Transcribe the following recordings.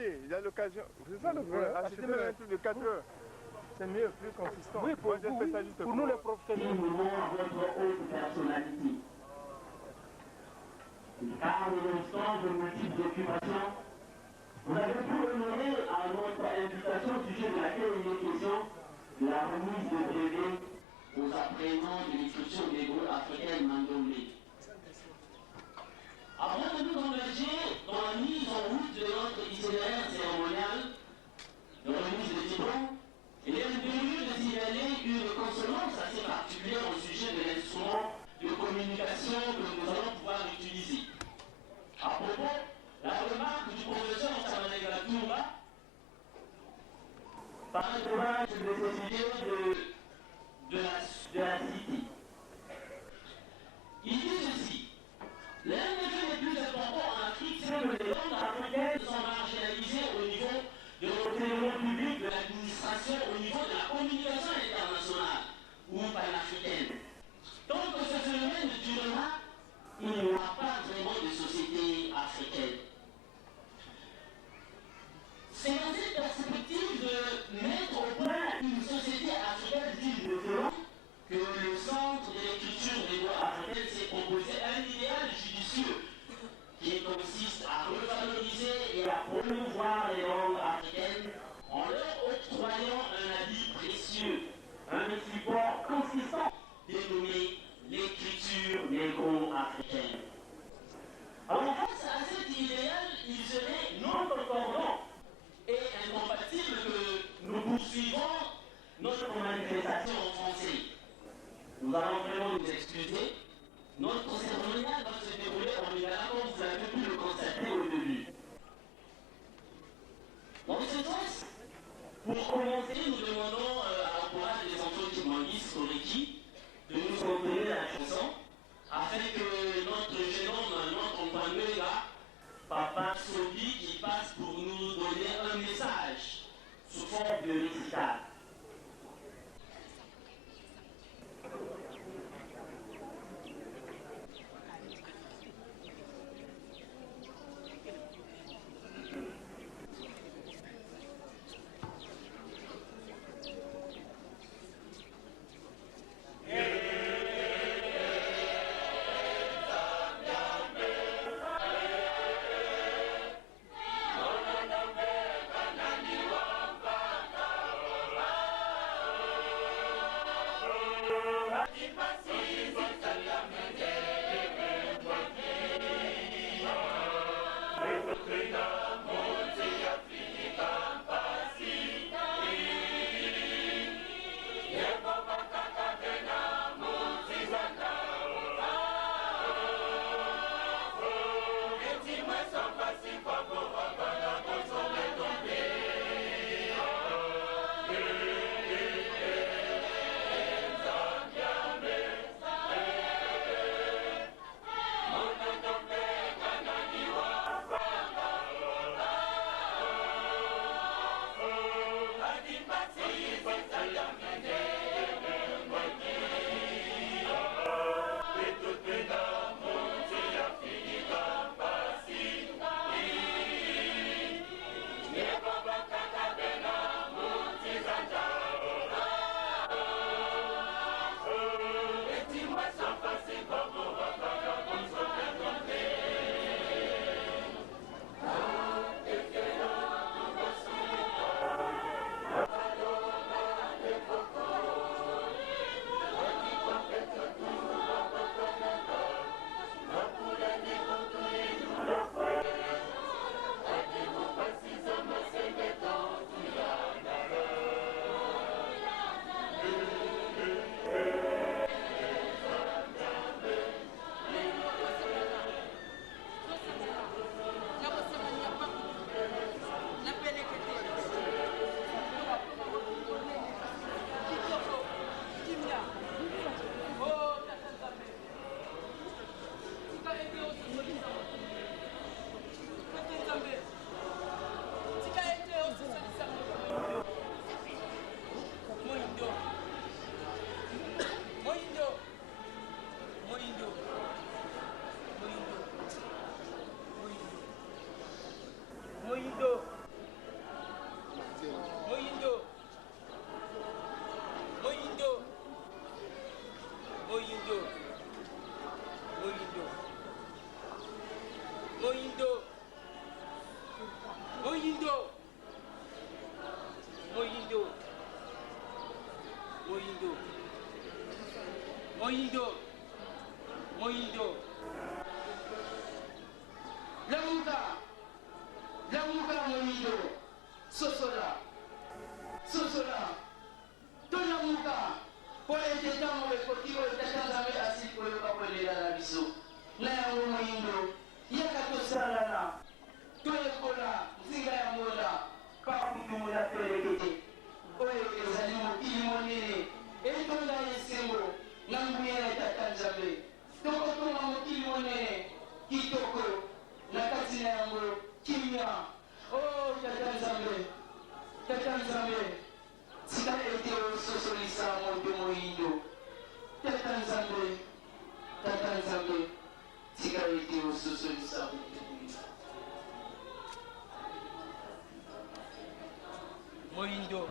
Il y a l'occasion. C'est ça le problème. Acheter même un truc de 4 heures. C'est mieux, plus consistant. Oui, pour nous les professionnels. Nous menons votre haute personnalité. Car nonobstant de multiples occupations, vous avez pu honorer à notre invitation au sujet de laquelle il est question la remise de brevet aux apprenants de l'écriture négro-africaine mandolée. Avant de nous engager dans la mise en route de notre itinéraire cérémonial de remise de diplôme, il est venu de signaler une consonance assez particulière au sujet de l'instrument de communication que nous allons pouvoir utiliser. À propos, la remarque du professeur Samanega Toumba par un dommage de ces idées de la cité. Il dit ceci. L'un des faits les plus importants en Afrique, c'est que les langues africaines sont marginalisées au niveau de l'opinion publique, de l'administration, au niveau de la communication internationale ou panafricaine. Tant que ce phénomène durera, il n'y aura pas vraiment de société africaine. C'est dans cette perspective de mettre au point une société africaine digne de nom que le Centre de l'écriture négro-africaine s'est proposé un idéal judicieux qui consiste à revaloriser et à promouvoir les langues africaines en leur octroyant un habit précieux, un support consistant dénommé l'écriture négro-africaine. Alors face à cet idéal, il serait non concordant et incompatible que nous poursuivons notre manifestation en français. Nous allons vraiment nous excuser. Notre cérémonial va se dérouler en lingala comme vous avez pu le constater au début. Dans ce sens, pour commencer, nous demandons à l'entourage des enfants qui manguissent au Riki de nous composer la chanson afin que notre jeune homme, notre compagnon Papa Sobi, qui passe pour nous donner un message sous forme de récital. Tata Nzambe, Tata Nzambe, tika ete ososolisa moto moyindo. Tata Nzambe, Tata Nzambe, tika ete ososolisa moto moyindo.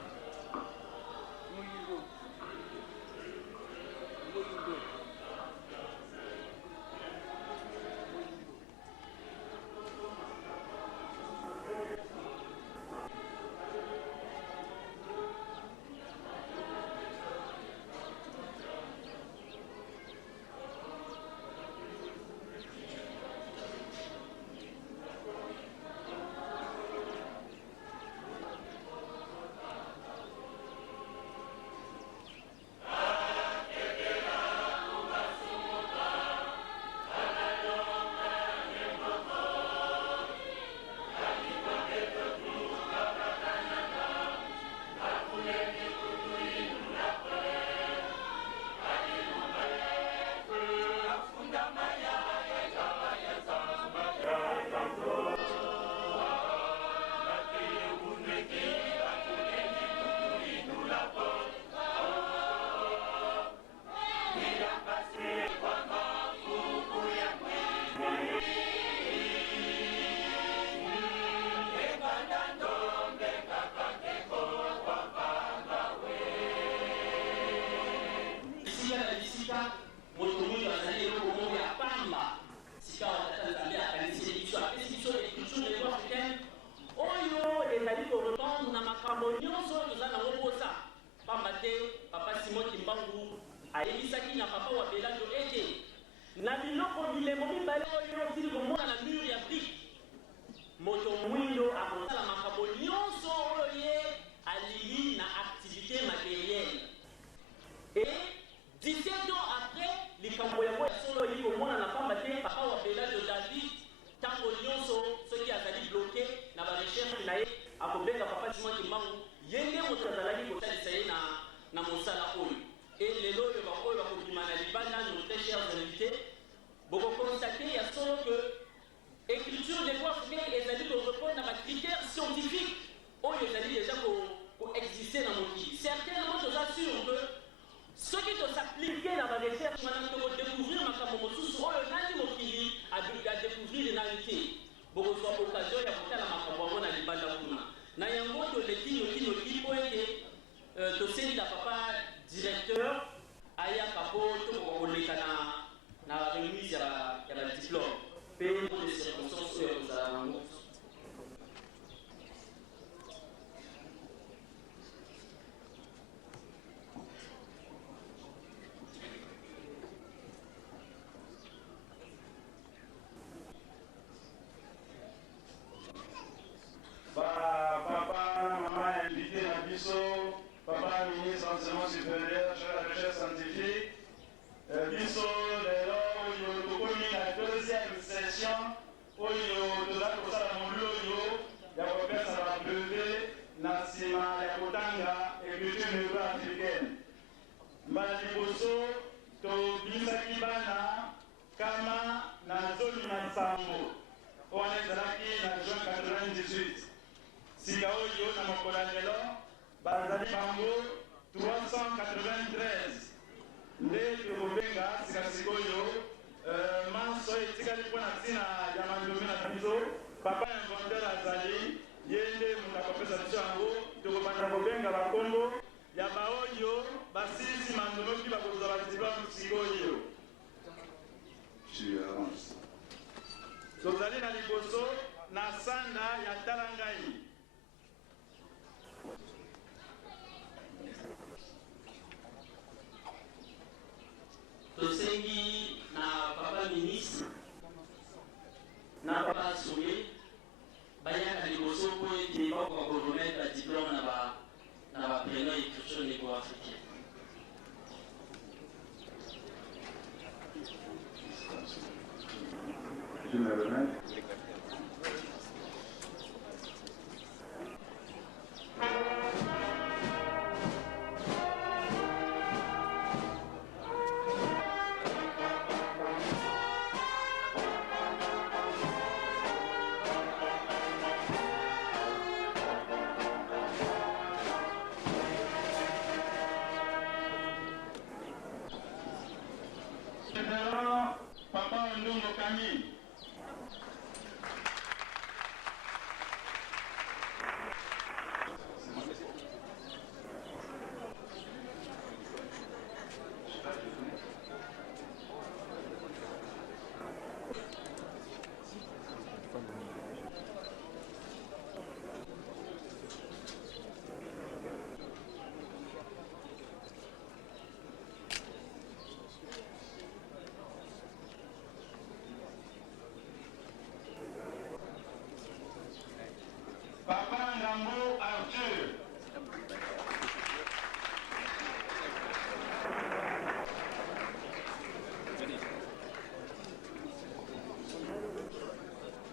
Arthur.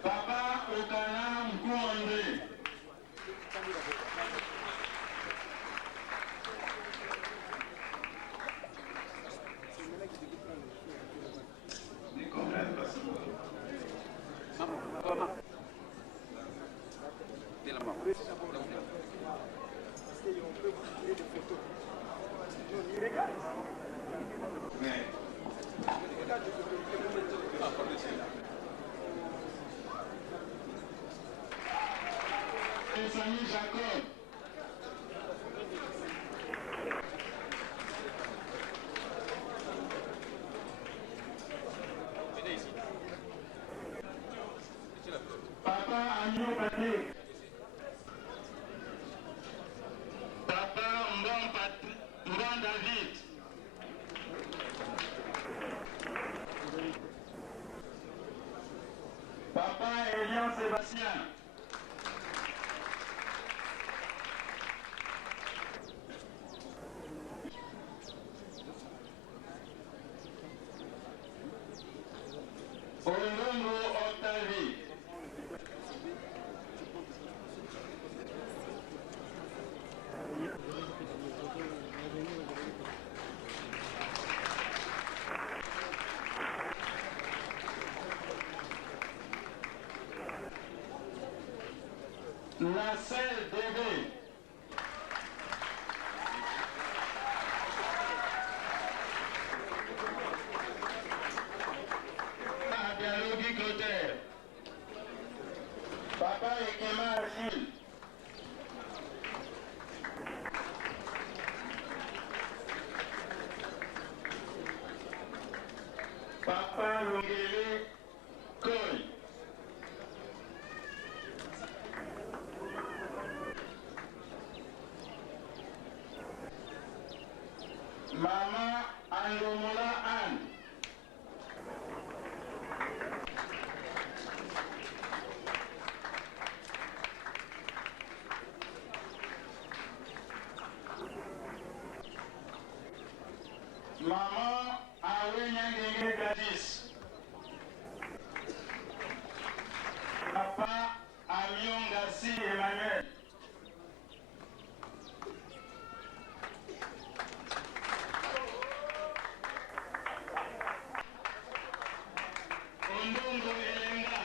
Papa Okana Mkouandé. Samy Jacob. Papa Agnew Patrick. Papa Mbon David. Papa Elian Sébastien. Olongo Octavie. Nassel Débé. Bialogi Clotaire. Papa Ekema Achille. Papa Longele Koy. Mama Andomola Anne. Maman Awenyangenge Gadis. Papa Amion Gassi Emmanuel. Ondongo Elenga.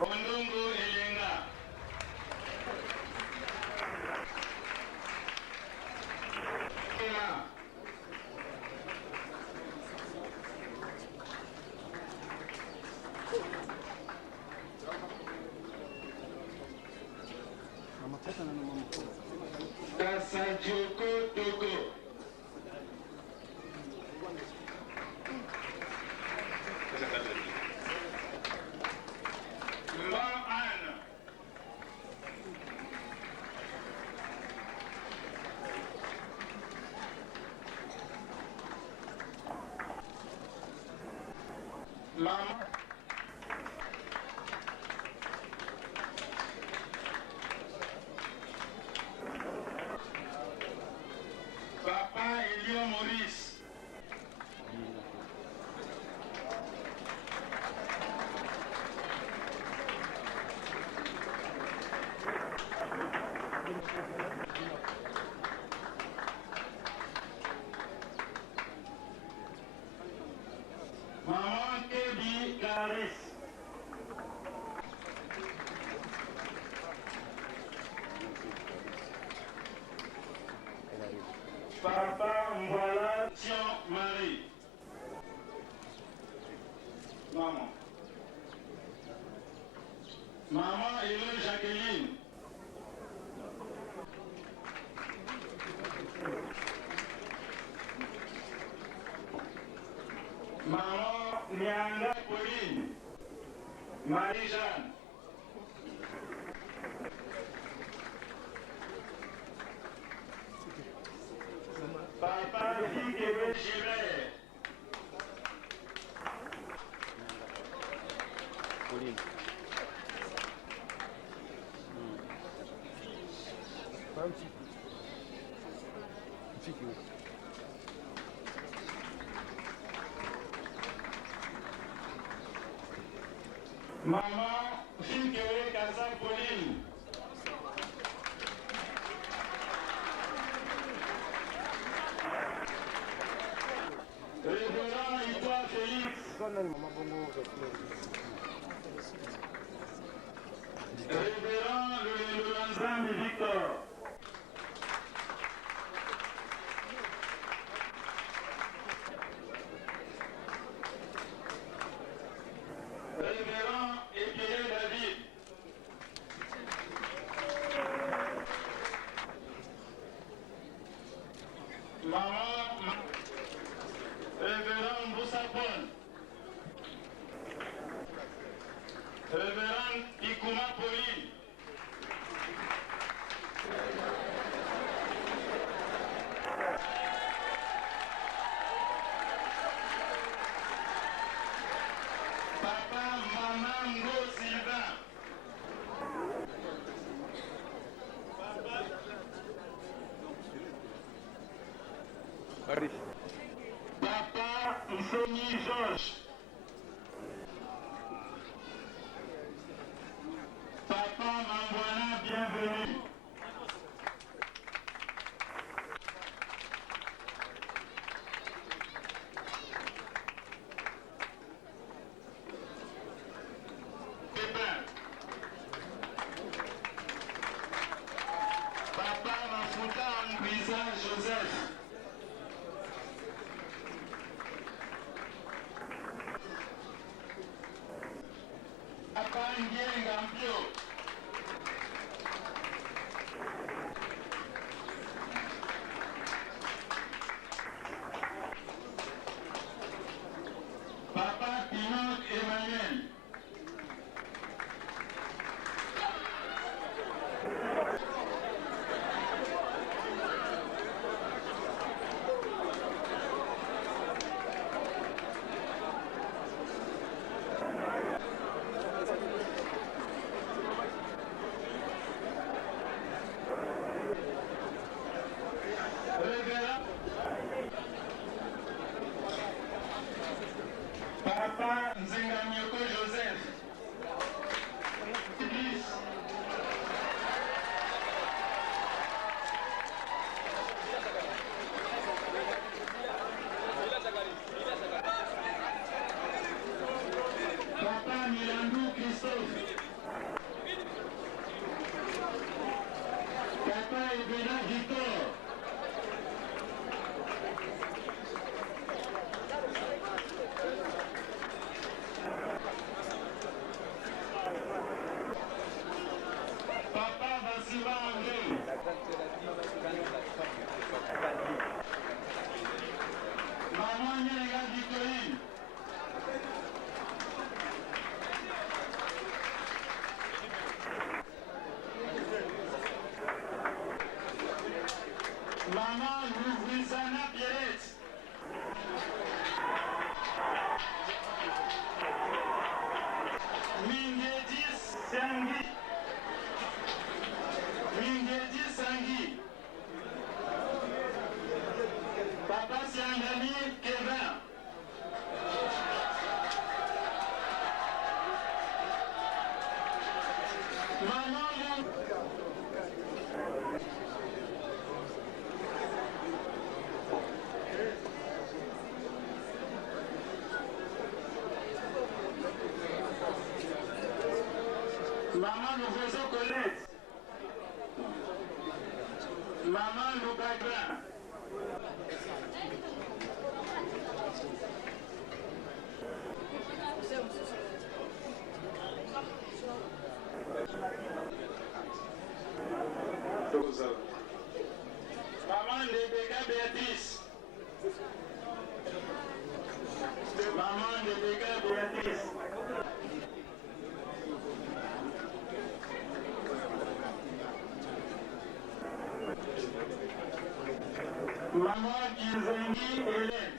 Ondongo Elenga. Emma. Kasajoko Togo. Mbam Anne. Maman. Papa Elio Maurice. Maman Kebi Clarisse. Papa Mbola Tion Marie. Maman. Maman Hélène Jacqueline. Maman Nyanga Pauline. Marie-Jeanne. Papa Vikebe Gilbert. nini? Mchiki huko. Maman Fikere Kazak Pauline. Révérend Itoile Félix. Révérend le Nzambi Victor. Révérend Épierre David. Maman Révérend Boussapon. Révérend Ikouma Pauline. Papa Maman Ngo Sylvain. Allez. Papa Nsoni Georges. Papa Mangwana, bienvenue. Pépin. Papa Mafuta Ngwiza Joseph. Papa Ndienga Mpio. Papa Pinot Emmanuel. Révérend Papa Nzengamioko Joseph. Fils. Papa Milandou Christophe. Papa Evena Victor. Papa Vassiva André. Maman Nyenga Victorine. Maman Louvrisana Pierrette. Mingedi Sangui. Mingedi Sangui. Papa Siangani Kevin. Maman Maman Louvezo Colette. Maman Loubagra. Maman Rebecca Béatrice. Maman Rebecca Béatrice. Maman Kizengi Hélène.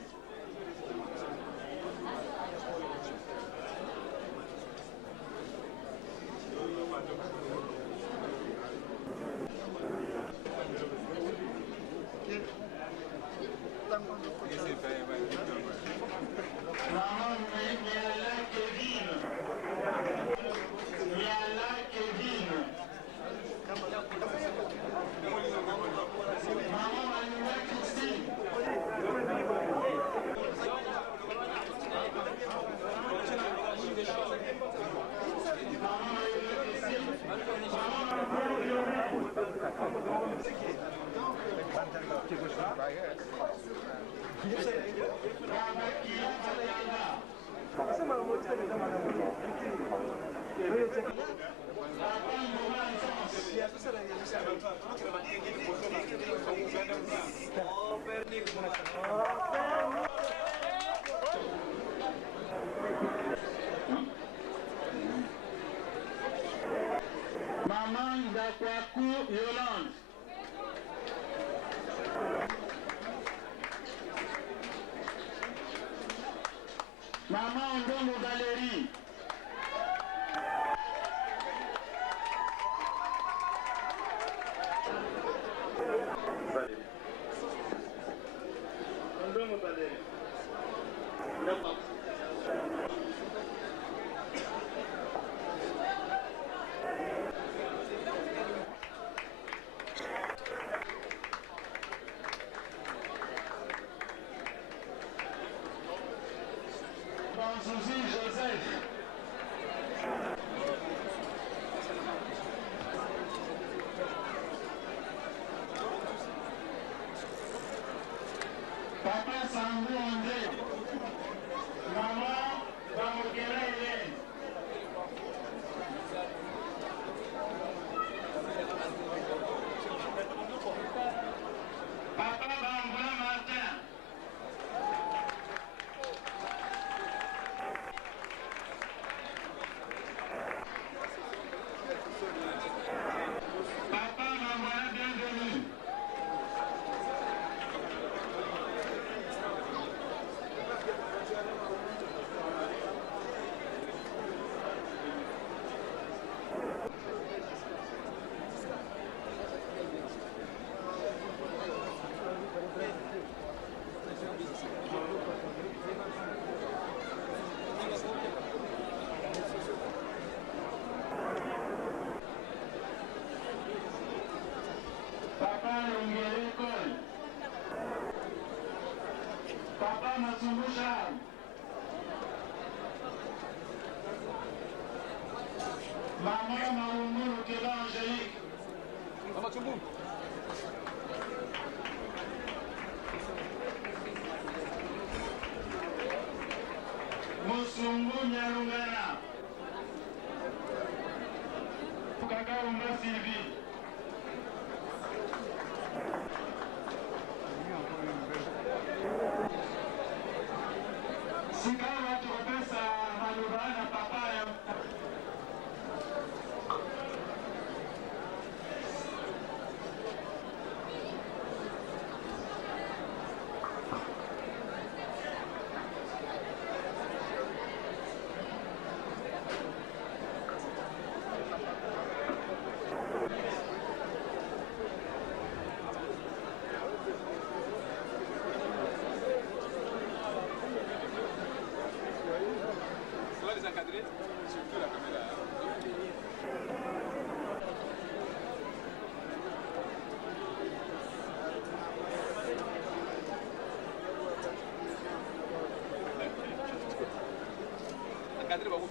Maman Dakwaku Yolande. Maman Ndongo Galerie. Ndongo Galerie. Banzuzi Joseph. Papa Sambou André. Maman Bamokela Hélène. Papa Bamboula Martin. Papa Bamboula bienvenue. Papa Longere Cole. Papa Masumbu Charles. Maman Maoumou Keba Angélique. Mama Chumbu. Musumbu Nyalungana. Kaka Umba Sylvie. Sikawa tukopesa malubana papaya. Ça va les encadrer? Surtout la caméra. Encadrer beaucoup.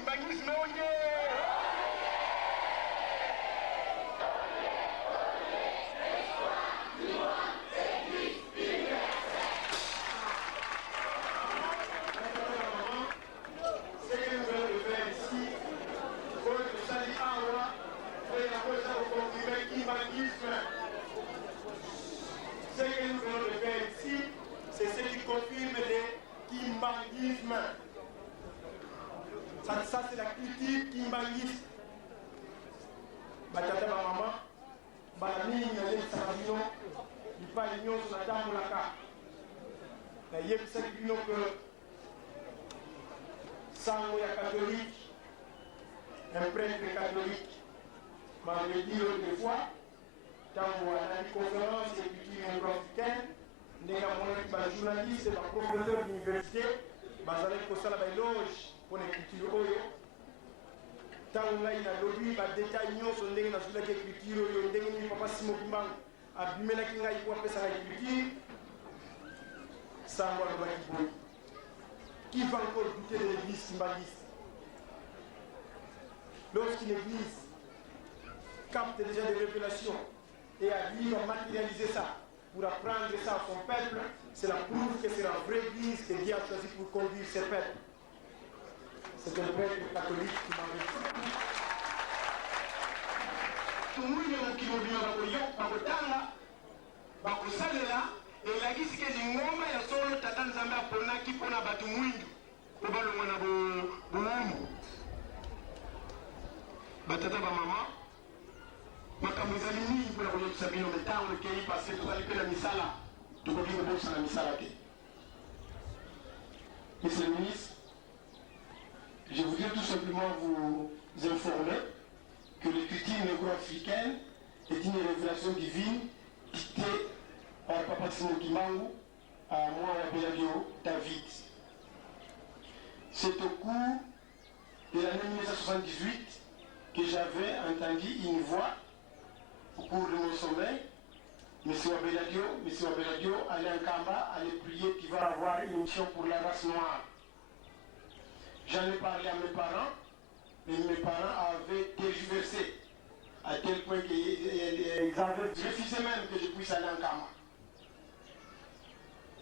Kimbangisme oye! Ce que nous venons de faire ici, c'est ce qui confirme le kimbangisme. Ça c'est la culture kimbangiste. Batata ba mama, balami na le sabino, il pas l'union sur la table la ka. Na yeb sa bino que sango ya catholique, un prêtre catholique, m'avait dit l'autre fois. Dans la conférence et culture africaine, nous avons un journaliste, un professeur d'université, nous avons un éloge pour la culture. Tant que nous avons des détails sur la culture, nous avons papa Simon Kimban, abîmé la culture, ça va le qui va encore douter de l'église kimbaniste? Lorsqu'une église capte déjà des révélations, et arrive à matérialiser ça, pour apprendre ça à son peuple, c'est la preuve que c'est la vraie église que Dieu a choisi pour conduire ses peuples. C'est un prêtre catholique qui m'a dit. Tout le monde qui m'a dit et la guise que les ngoma ya solo tatanzamba pona qui pona batu mwindu obalo mwana bo batata ba mama makambo ezali mingi mpona koyebisa bino me ntango ekei pase tozali mpe na misala tokoki kobosana misala te. Monsieur le ministre, je voudrais tout simplement vous informer que l'écriture négro-africaine est une révélation divine dictée par Papa Simon Kimbangu à moi et à Beladio David. C'est au cours de l'année 1978 que j'avais entendu une voix au cours de mon sommeil. Monsieur Abeladio, allez en Kamba, allez prier, tu vas avoir une mission pour la race noire. J'en ai parlé à mes parents, mais mes parents avaient tergiversé à tel point qu'ils avaient refusé même que je puisse aller en Kamba.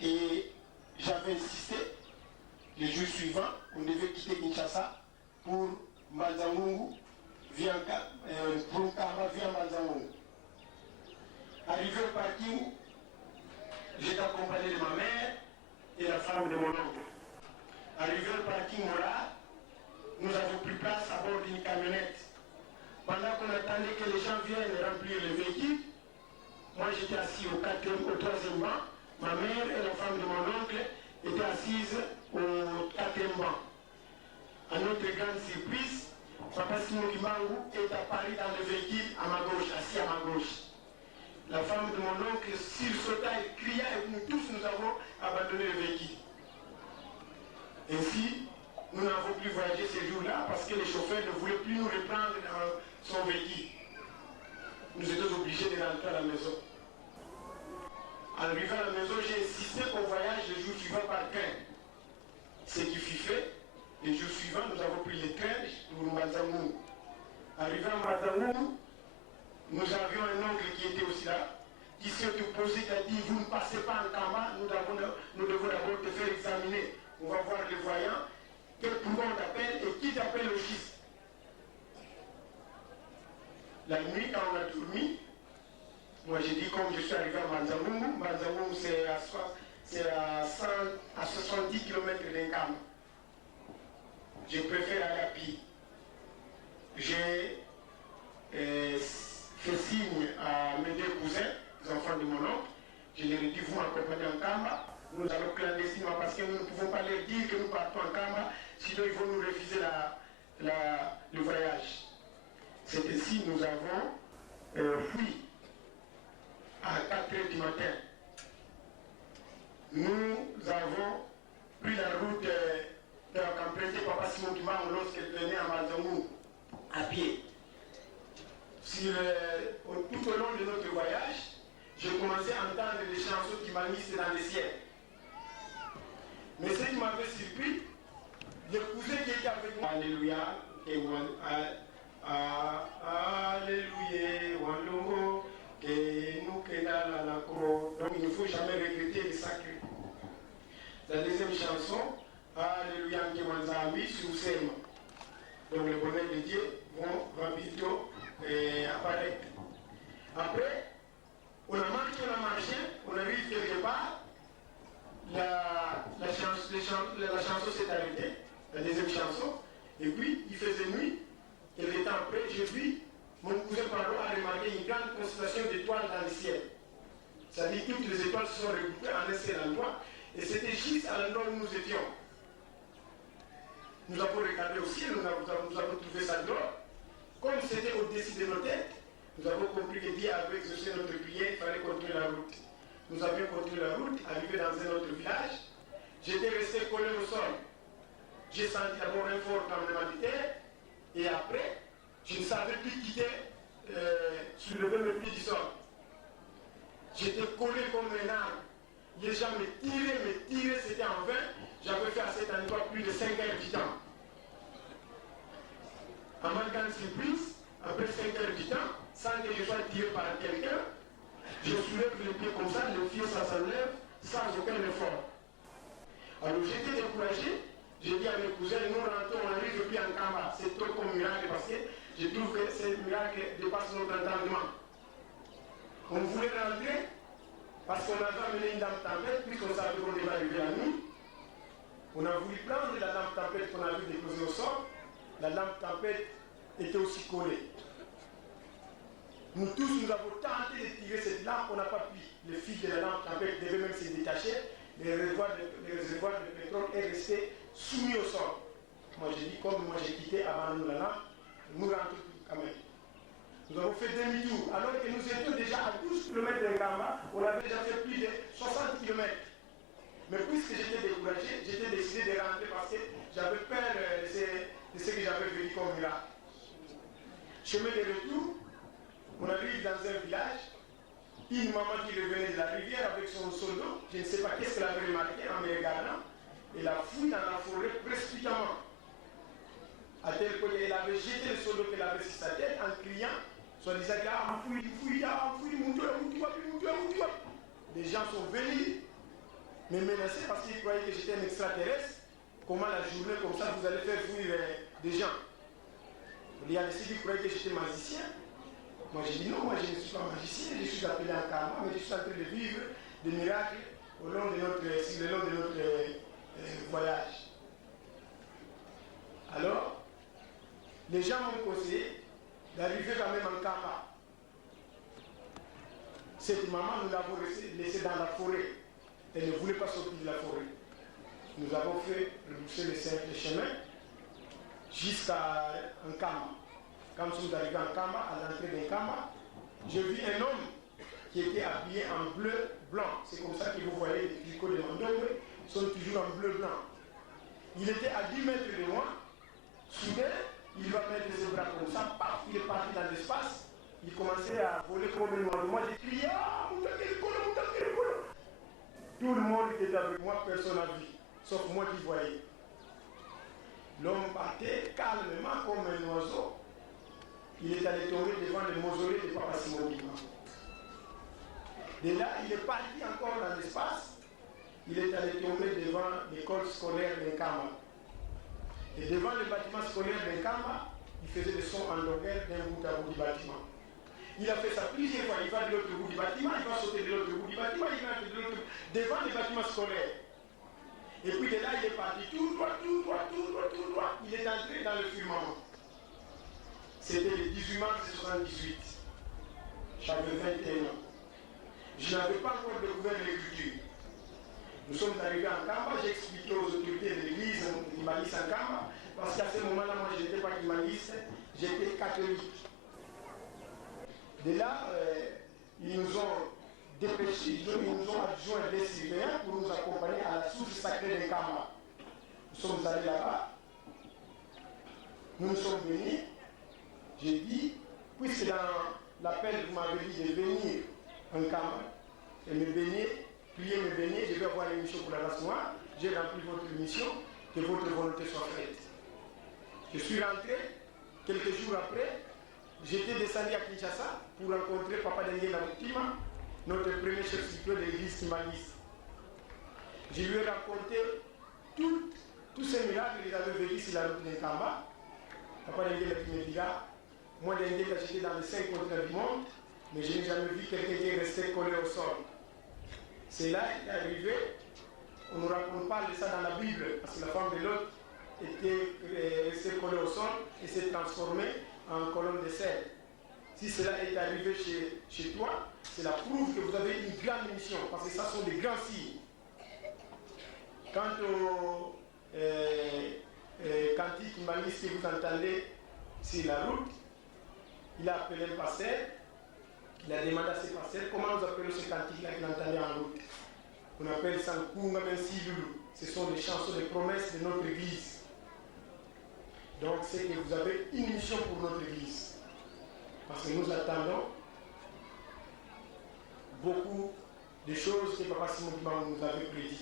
Et j'avais insisté, les jours suivants, on devait quitter Kinshasa pour Mbanzangungu, pour Kamba via Mbanzangungu. Arrivé au parking, j'étais accompagné de ma mère et la femme de mon oncle. Arrivé au parking Mola, nous avons pris place à bord d'une camionnette. Pendant qu'on attendait que les gens viennent remplir le véhicule, moi j'étais assis au troisième banc, ma mère et la femme de mon oncle étaient assises au quatrième banc. À notre grande surprise, Papa Simon Kimbangu est apparu dans le véhicule à ma gauche, assis à ma gauche. La femme de mon oncle sursauta et cria et nous tous nous avons abandonné le véhicule. Ainsi, nous n'avons plus voyagé ces jours-là parce que les chauffeurs ne voulaient plus nous reprendre dans son véhicule. Nous étions obligés de rentrer à la maison. En arrivant à la maison, j'ai insisté qu'on voyage le jour suivant par train. Ce qui fut fait, les jours suivants, nous avons pris le train pour Mbanzangungu. Arrivant à Mbanzangungu, nous avions un oncle qui était aussi là, qui s'est opposé, qui a dit, vous ne passez pas en Kamba, nous devons d'abord te faire examiner. On va voir les voyants, quel pouvoir t'appelle et qui t'appelle au fils. La nuit, quand on a dormi, moi j'ai dit, comme je suis arrivé à Mbanzangungu c'est à 70 km d'un Kamba. Je préfère aller à pied. J'ai fait signe à mes deux cousins, les enfants de mon oncle. Je leur ai dit, vous m'accompagnez en Kamba. Nous allons clandestinement parce que nous ne pouvons pas leur dire que nous partons en Kamba, sinon ils vont nous refuser le voyage. C'est ainsi que nous avons fui à 4 h du matin. Nous avons pris la route qu'empruntait Papa Simon Kimbangu lorsqu'il venait à Mbanzangungu à pied. Tout au long de notre voyage, j'ai commencé à entendre les chansons qui m'animent dans le ciel. Mais ce qui m'avait surpris, Le cousin qui était avec moi, Alléluia, Alléluia, Wandongo, que nous que la croix. Donc il ne faut jamais regretter les sacrés. La deuxième chanson, Alléluia, qui Wanzambi, sous Sema. Donc les bonheurs de Dieu vont rapidement apparaître. Après, on a marché, on arrive quelque part, la chanson s'est arrêtée, la deuxième chanson, et puis il faisait nuit, et le temps après, j'ai vu, mon cousin Paro a remarqué une grande constellation d'étoiles dans le ciel. C'est-à-dire que toutes les étoiles se sont regroupées en un seul endroit, et c'était juste à l'endroit où nous étions. Nous avons regardé au ciel, nous avons trouvé ça drôle. Comme c'était au-dessus de nos têtes, nous avons compris que Dieu avait exaucé notre prière, il fallait continuer la route. Nous avions continué la route, arrivé dans un autre village. J'étais resté collé au sol. J'ai senti d'abord un fort tremblement de terre, et après, je ne savais plus quitter, soulever mes pieds du sol. J'étais collé comme un arbre. Les gens me tiraient, c'était en vain. J'avais fait à cet endroit plus de 5 heures du temps. À ma grande surprise, après 5 heures du temps, sans que je sois tiré par quelqu'un, je soulève les pieds comme ça, le pied ça s'enlève sans aucun effort. Alors j'étais découragé, j'ai dit à mes cousins, nous rentrons, on arrive plus en Kamba. C'est trop comme miracle parce que je trouve que ce miracle dépasse notre entendement. On voulait rentrer parce qu'on avait amené une lampe tempête, puisqu'on savait qu'on devait arriver à nous. On a voulu prendre la lampe tempête qu'on avait déposée au sol. La lampe tempête était aussi collée. Nous tous, nous avons tenté de tirer cette lampe, on n'a pas pu. Le fil de la lampe tempête devait même se détacher. Le réservoir de pétrole est resté soumis au sol. Moi j'ai dit, comme moi j'ai quitté avant nous la lampe, nous rentrons quand même. Nous avons fait demi-tour, alors que nous étions déjà à 12 km de Gamba, on avait déjà fait plus de 60 km. Mais puisque j'étais découragé, j'étais décidé de rentrer parce que j'avais peur de ce que j'avais vécu comme miracle. Chemin de retour, on arrive dans un village, une maman qui revenait de la rivière avec son soldat, je ne sais pas qu'est-ce qu'elle avait remarqué en me regardant, elle a fouillé dans la forêt précipitamment. À tel point qu'elle avait jeté le soldat qu'elle avait sur sa tête en criant, soit disant fouille, les gens sont venus me menacer parce qu'ils croyaient que j'étais un extraterrestre. Comment la journée comme ça vous allez faire fuir des gens? Il y a des ceux qui croyaient que j'étais magicien. Moi j'ai dit non, moi je ne suis pas magicien, je suis appelé en karma, mais je suis en train de vivre des miracles au long de notre voyage. Alors, les gens m'ont conseillé d'arriver quand même en karma. Cette maman, nous l'avons laissée dans la forêt. Elle ne voulait pas sortir de la forêt. Nous avons fait repousser le chemin jusqu'à un Kama. Quand nous sommes arrivés en Kama, à l'entrée d'un Kama, j'ai vu un homme qui était habillé en bleu blanc. C'est comme ça que vous voyez les tricots de Mandongwe sont toujours en bleu blanc. Il était à 10 mètres de moi. Soudain, il va mettre ses bras comme ça, paf, il est parti dans l'espace. Il commençait à voler comme un oiseau. Moi, j'ai crié, ah, tout le monde était avec moi, personne n'a vu, sauf moi qui voyais. L'homme partait calmement comme un oiseau. Il est allé tomber devant le mausolée de Papa Simon Bima. De là, il est parti encore dans l'espace. Il est allé tomber devant l'école scolaire d'Nkama. Et devant le bâtiment scolaire d'Nkama, il faisait des sons en longueur d'un bout à bout du bâtiment. Il a fait ça plusieurs fois. Il va de l'autre bout du bâtiment, il va sauter de l'autre bout du bâtiment, il va de l'autre bout, devant le bâtiment scolaire. Et puis de là, il est parti tout droit. Il est entré dans le firmament. C'était le 18 mars 1978. J'avais 21 ans. Je n'avais pas encore découvert l'écriture. Nous sommes arrivés en Kamba, j'ai expliqué aux autorités de l'église Kimaliste en Kamba, parce qu'à ce moment-là, moi je n'étais pas Kimaliste, j'étais catholique. De là, ils nous ont dépêchés, ils nous ont adjoint des surveillants pour nous accompagner à la source sacrée de Kamba. Nous sommes allés là-bas, nous sommes venus, j'ai dit, puisque dans l'appel vous m'avez dit de venir en Kamba et me baigner, prier me baigner, je vais avoir une mission pour la race noire, j'ai rempli votre mission, que votre volonté soit faite. Je suis rentré, quelques jours après, j'étais descendu à Kinshasa pour rencontrer Papa Dengue Namutima, notre premier chef spirituel de l'église Kimbaliste. Je lui ai raconté tous ces miracles que j'avais vécus sur la route d'Nkamba. Papa Dengue me dira, moi Dengue, j'étais dans les 5 continents du monde, mais je n'ai jamais vu quelqu'un qui est resté collé au sol. C'est là qu'il est arrivé. On ne raconte pas de ça dans la Bible, parce que la femme de Lot était restée collée au sol et s'est transformée en colonne de sel. Si cela est arrivé chez toi, c'est la preuve que vous avez une grande mission, parce que ça sont des grands signes. Quant au cantique Kimbaliste que vous entendez sur la route, il a appelé un pasteur, il a demandé à ses pasteurs comment nous appelons ce cantique-là qu'il entendait en route. On appelle ça Nkunga Mensilulu. Ce sont des chansons de promesses de notre église. Donc c'est que vous avez une mission pour notre église. Parce que nous attendons beaucoup de choses que Papa Simon Kimbangu nous avait prédit.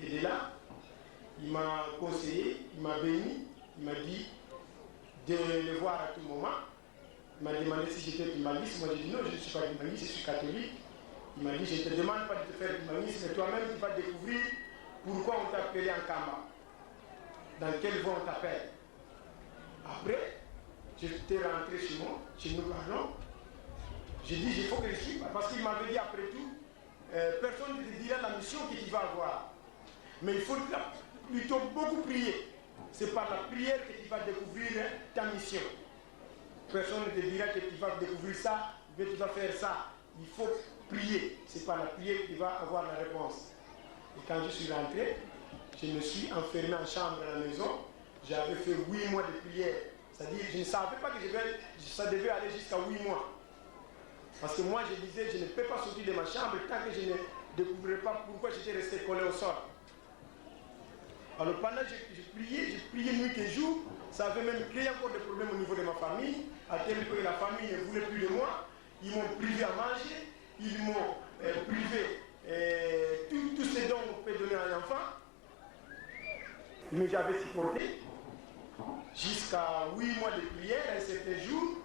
Et de là, il m'a conseillé, il m'a béni, il m'a dit de le voir à tout moment. Il m'a demandé si j'étais Kimbaliste. Moi j'ai dit non, je ne suis pas Kimbaliste, je suis catholique. Il m'a dit, je ne te demande pas de te faire Kimbaliste, mais toi-même tu vas découvrir pourquoi on t'a appelé en Kamba. Dans quelle voie on t'appelle. Après, j'étais rentré chez moi, chez nous parlons. J'ai dit, il faut que je suive, parce qu'il m'avait dit après tout, personne ne te dira la mission que tu vas avoir. Mais il faut plutôt beaucoup prier. C'est par la prière que tu vas découvrir ta mission. Personne ne te dira que tu vas découvrir ça, que tu vas faire ça. Il faut prier. C'est par la prière que tu vas avoir la réponse. Et quand je suis rentré, je me suis enfermé en chambre à la maison. J'avais fait 8 mois de prière. C'est-à-dire, je ne savais pas que ça devait aller jusqu'à 8 mois. Parce que moi, je disais, je ne peux pas sortir de ma chambre tant que je ne découvrirai pas pourquoi j'étais resté collé au sol. Alors pendant que je priais nuit et jour, ça avait même créé encore des problèmes au niveau de ma famille, à tel point que la famille ne voulait plus de moi. Ils m'ont privé à manger, ils m'ont privé tout ce dont on peut donner à un enfant. Mais j'avais supporté jusqu'à 8 mois de prière, un certain jour.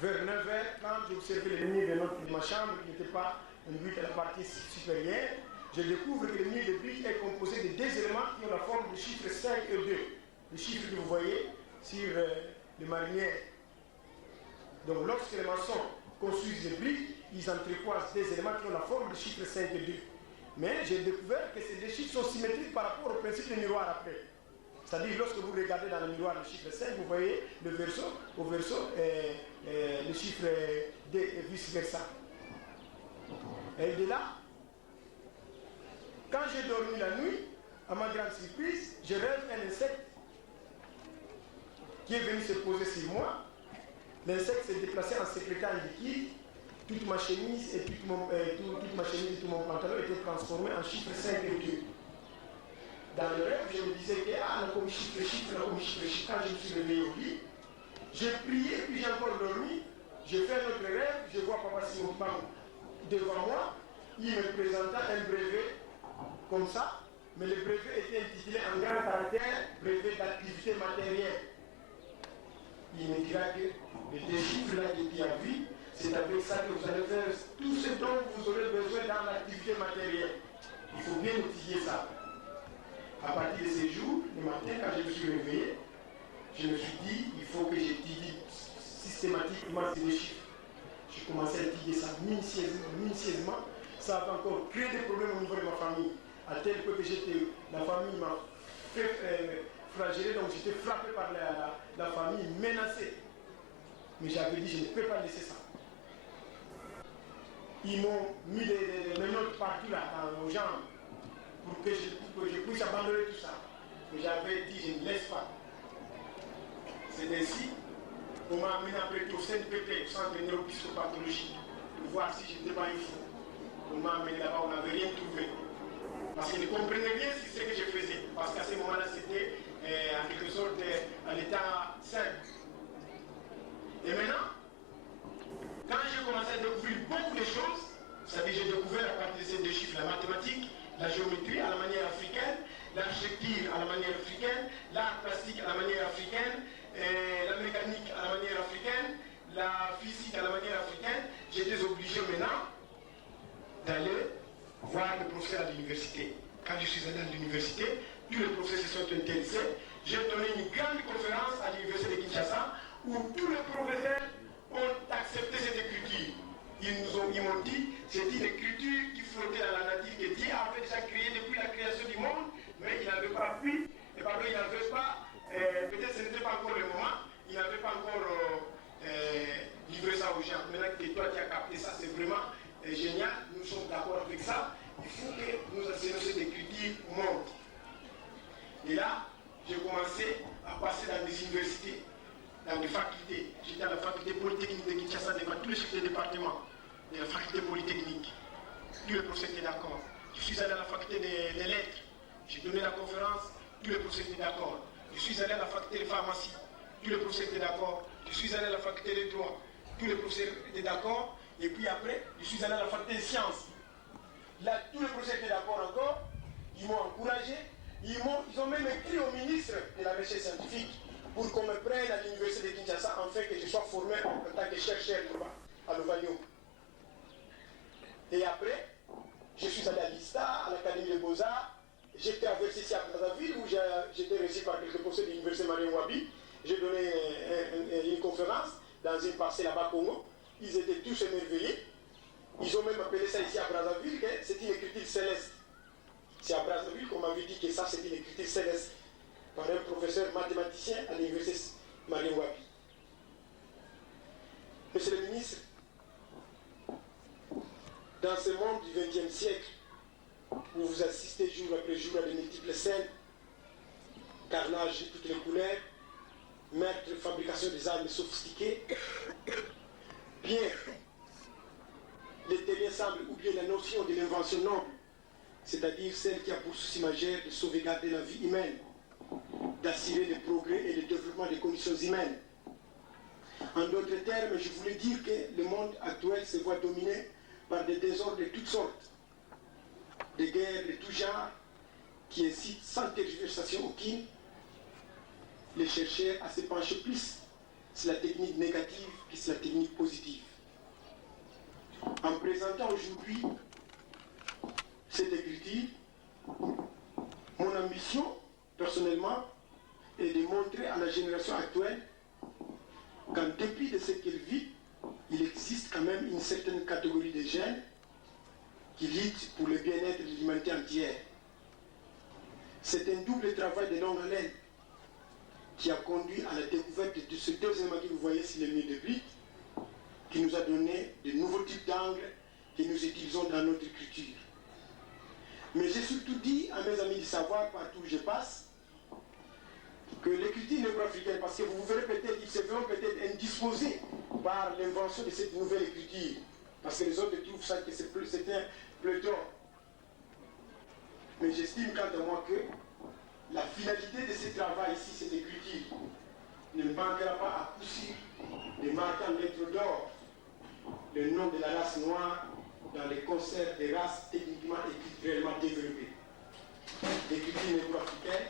Vers 9h30, j'observais le mur de ma chambre qui n'était pas une brique à la partie supérieure. Je découvre que le mur de briques est composé de 2 éléments qui ont la forme du chiffre 5 et 2. Le chiffre que vous voyez sur les marinières. Donc lorsque les maçons construisent les briques, ils entrecroisent des éléments qui ont la forme du chiffre 5 et 2. Mais j'ai découvert que ces 2 chiffres sont symétriques par rapport au principe du miroir après. C'est-à-dire lorsque vous regardez dans le miroir le chiffre 5, vous voyez le verso, au verso le chiffre 2 et vice-versa. Et de là, quand j'ai dormi la nuit, à ma grande surprise, je rêve un insecte qui est venu se poser sur moi. L'insecte s'est déplacé en sécrétant en liquide. Toute ma chemise et tout mon pantalon étaient transformés en chiffre 5 et 2. Dans le rêve, je me disais que comme chiffre, quand je me suis réveillé au lit, j'ai prié, puis j'ai encore dormi. J'ai fait un autre rêve, je vois Papa Simon Kimbangu devant moi. Il me présenta un brevet comme ça, mais le brevet était intitulé en grand caractère brevet d'activité matérielle. Il me dira que les 2 chiffres-là que tu as vu, c'est avec ça que vous allez faire tout ce dont vous aurez besoin dans l'activité matérielle. Il faut bien étudier ça. À partir de ces jours, le matin, quand je me suis réveillé, je me suis dit, il faut que j'étudie systématiquement ces chiffres. J'ai commencé à étudier ça minutieusement. Ça a encore créé des problèmes au niveau de ma famille. À tel point que la famille m'a fait flageller, donc j'étais frappé par la famille, menacée. Mais j'avais dit, je ne peux pas laisser ça. Ils m'ont mis des notes partout là, aux jambes, pour que je puisse abandonner tout ça. Mais j'avais dit, je ne laisse pas. C'est ainsi qu'on m'a amené après au CNPP, au centre de neuropiscopathologie, pour voir si je n'étais pas une fou. On m'a amené là-bas, on n'avait rien trouvé. Parce qu'ils ne comprenaient rien sur ce que je faisais. Parce qu'à ce moment-là, c'était en quelque sorte à l'état simple. Et maintenant, quand j'ai commencé à découvrir beaucoup de choses, c'est-à-dire j'ai découvert à partir de ces 2 chiffres la mathématique, la géométrie à la manière africaine, suis allé à l'université, tous les professeurs se sont intéressés. J'ai donné une grande conférence à l'université de Kinshasa où tous les professeurs ont accepté cette écriture. Ils m'ont dit c'est une écriture qui flottait dans la nature que Dieu avait déjà créée depuis la création du monde, mais il n'avait pas pu, et pardon, il n'avait pas, peut-être ce n'était pas encore le moment, il n'avait pas encore livré ça aux gens. Maintenant que toi tu as capté ça, c'est vraiment génial, nous sommes d'accord avec ça. Il faut que nous enseignons cette écriture monde. Et là, j'ai commencé à passer dans des universités, dans des facultés. J'étais à la faculté polytechnique de Kinshasa devant tous les chefs de département de la faculté polytechnique. Tous les professeurs étaient d'accord. Je suis allé à la faculté des lettres. J'ai donné la conférence, tous les professeurs étaient d'accord. Je suis allé à la faculté de pharmacie. Tous les professeurs étaient d'accord. Je suis allé à la faculté de droit. Tous les professeurs étaient d'accord. Et puis après, je suis allé à la faculté de sciences. Là, tous les professeurs étaient d'accord encore. Ils m'ont encouragé. Ils ont même écrit au ministre de la Recherche scientifique pour qu'on me prenne à l'université de Kinshasa afin que je sois formé en tant que chercheur à l'Ovanium. Et après, je suis allé à l'ISTA, à l'Académie des Beaux-Arts. J'ai traversé ici à Brazzaville où j'étais reçu par quelques professeurs de l'université Marien Wabi. J'ai donné une conférence dans une parcelle là-bas Congo. Ils étaient tous émerveillés. Ils ont même appelé ça ici à Brazzaville que c'est une écriture céleste. C'est à Brazzaville qu'on m'avait dit que ça c'est une écriture céleste par un professeur mathématicien à l'université Marien Wabi. Monsieur le ministre, dans ce monde du XXe siècle, où vous assistez jour après jour à de multiples scènes, carnage de toutes les couleurs, meurtre, fabrication des armes sophistiquées, bien, les terriens semblent oublier la notion de l'invention noble, c'est-à-dire celle qui a pour souci majeur de sauvegarder la vie humaine, d'assurer le progrès et le développement des conditions humaines. En d'autres termes, je voulais dire que le monde actuel se voit dominé par des désordres de toutes sortes, des guerres de tout genre qui incitent sans tergiversation aucune les chercheurs à se pencher plus sur la technique négative que sur la technique positive. En présentant aujourd'hui cette écriture, mon ambition, personnellement, est de montrer à la génération actuelle qu'en dépit de ce qu'elle vit, il existe quand même une certaine catégorie de jeunes qui luttent pour le bien-être de l'humanité entière. C'est un double travail de longue haleine qui a conduit à la découverte de ce deuxième acquis que vous voyez sur le mur de briques, qui nous a donné de nouveaux types d'angles que nous utilisons dans notre écriture. Mais j'ai surtout dit à mes amis du savoir, partout où je passe, que l'écriture négro-africaine, parce que vous verrez peut-être, ils se verront peut-être indisposés par l'invention de cette nouvelle écriture, parce que les autres trouvent ça que c'est un pléthore. Mais j'estime quant à moi que la finalité de ce travail ici, cette écriture, ne manquera pas à coup sûr de marquer en lettres d'or le nom de la race noire dans les concerts des races techniquement et culturellement développées. L'écriture négro-africaine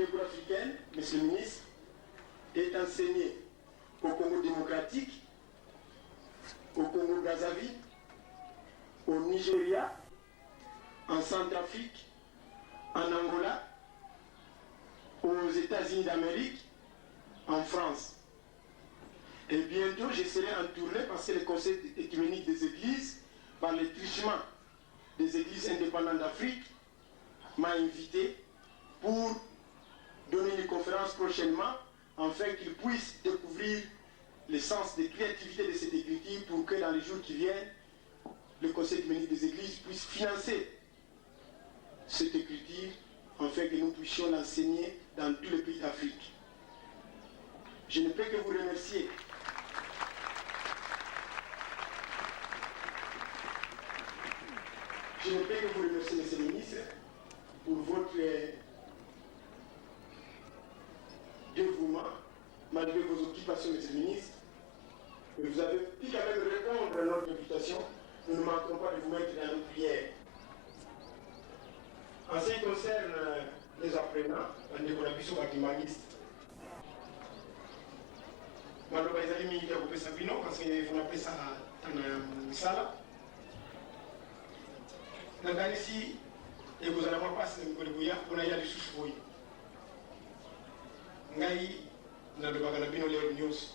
négro-africaine, Monsieur le ministre, est enseignée au Congo démocratique, au Congo Brazzaville, au Nigeria, en Centrafrique, en Angola, aux États-Unis d'Amérique, en France. Et bientôt, je serai en tournée parce que le Conseil écuménique des Églises, par le truchement des Églises indépendantes d'Afrique, m'a invité pour donner une conférence prochainement, afin qu'ils puissent découvrir le sens de créativité de cette écriture pour que dans les jours qui viennent, le Conseil écuménique des Églises puisse financer cette écriture, afin que nous puissions l'enseigner dans tous les pays d'Afrique. Je ne peux que vous remercier. Je ne peux que vous remercier, Monsieur le ministre, pour votre dévouement, malgré vos occupations, Monsieur le ministre. Et vous avez pu quand même répondre à notre invitation. Nous ne manquerons pas de vous mettre dans nos prières. En ce qui concerne les apprenants, on a pu sur humaniste. maloba ezali mingi ya kopesa bino parce que fonapesa tana misala nakanisi ekozala mwa mpasi na mikolo boya mpona ya lisusu oyo ngai nalobaka na bino lelo nyonso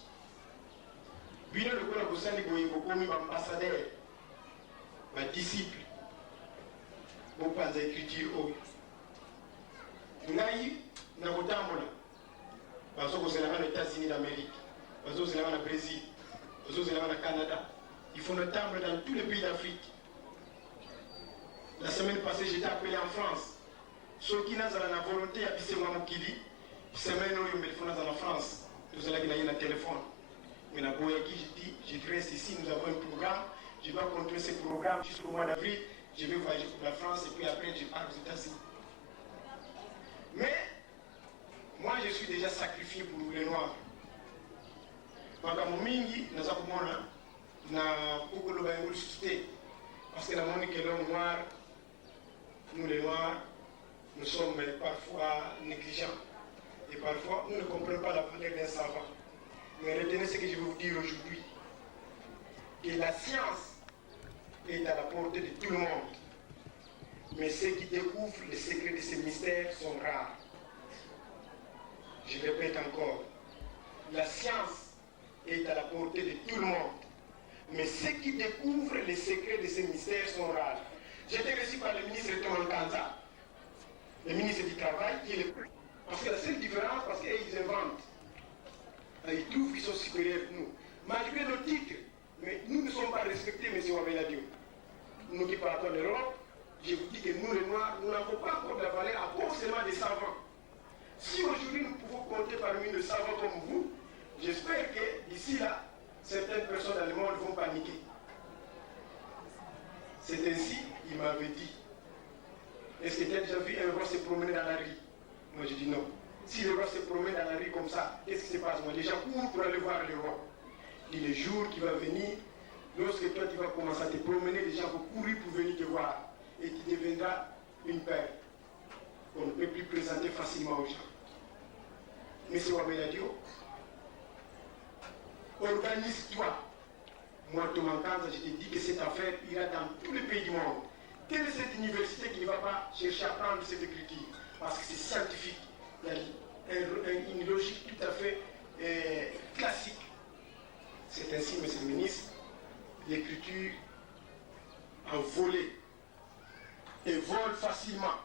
bino lokola bosali boye bokomi baambassadeur badisciple bopanza écriture oyo ngai nakotambola bazokozelanga na États-Unis d'Amérique bazozelanga na Brésil bazozelanga na Canada il faut notamment dans tous les pays d'Afrique. La semaine passée j'étais appelé en France ceux qui n'ont la volonté à bisser moi mokili semaine où il faut dans la France tout cela qui n'a un téléphone mais la boya qui je reste ici nous avons un programme je vais continuer ce programme jusqu'au mois d'avril je vais voyager pour la France et puis après je pars aux États-Unis mais moi je suis déjà sacrifié pour les Noirs makambo mingi naza komona na kokoloba yango lisusu te parce que namoni que l'homme noir nous les Noirs nous sommes parfois négligents et parfois nous ne comprenons pas la valeur d'un savant mais retenez ce que je vais vous dire aujourd'hui que la science est à la portée de tout le monde mais ceux qui découvrent les secrets de ces mystères sont rares. Je répète encore, la science est à la portée de tout le monde, mais ceux qui découvrent les secrets de ces mystères sont rares. J'étais reçu par le ministre Thomas Kanza, le ministre du Travail, qui est le... Parce que la seule différence, parce qu'ils inventent, ils trouvent qu'ils sont supérieurs à nous. Malgré nos titres, mais nous ne sommes pas respectés, M. Wabeladio. Nous qui partons de l'Europe, je vous dis que nous les Noirs, nous n'avons pas encore de la valeur à cause seulement des savants. Si aujourd'hui nous pouvons compter parmi nos savants comme vous, j'espère que d'ici là, certaines personnes dans le monde vont paniquer. C'est ainsi, il m'avait dit. Est-ce que tu as déjà vu un roi se promener dans la rue? Moi je dis non. Si le roi se promène dans la rue comme ça, qu'est-ce qui se passe? Moi les gens courent pour aller voir le roi. Il dit le jour qui va venir, lorsque toi tu vas commencer à te promener, les gens vont courir pour venir te voir. Et tu deviendras une paire qu'on ne peut plus présenter facilement aux gens. Monsieur Wabeladio, organise-toi. Moi, Thomas Kanza, je te dis que cette affaire ira dans tous les pays du monde. Quelle est cette université qui ne va pas chercher à prendre cette écriture? Parce que c'est scientifique. Il y a une logique tout à fait classique. C'est ainsi, monsieur le ministre, l'écriture a volé et vole facilement.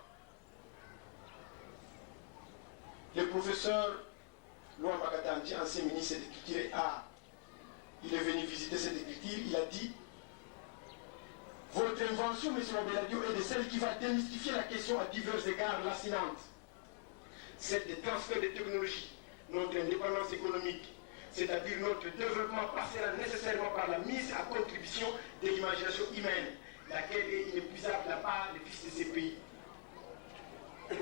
Le professeur Louan Bagatanji, ancien ministre de l'Écriture et Art, il est venu visiter cette écriture, il a dit votre invention, M. Wabeladio, est de celle qui va démystifier la question à divers égards lancinante. Celle des transferts de technologies, notre indépendance économique, c'est-à-dire notre développement passera nécessairement par la mise à contribution de l'imagination humaine, laquelle est inépuisable à part les fils de ces pays.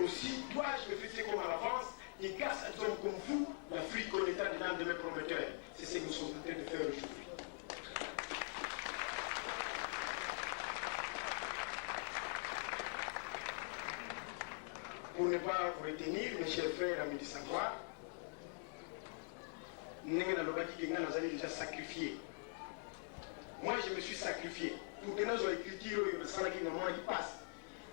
Aussi, dois-je me fixer comme à l'avance, et grâce à des hommes comme vous, l'Afrique connaîtra des lendemains prometteurs. C'est ce que nous sommes en train de faire aujourd'hui. Pour ne pas vous retenir, mes chers frères, amis du savoir, nous allons déjà sacrifier. Moi, je me suis sacrifié. Pour que nous ayons écrit, il passe.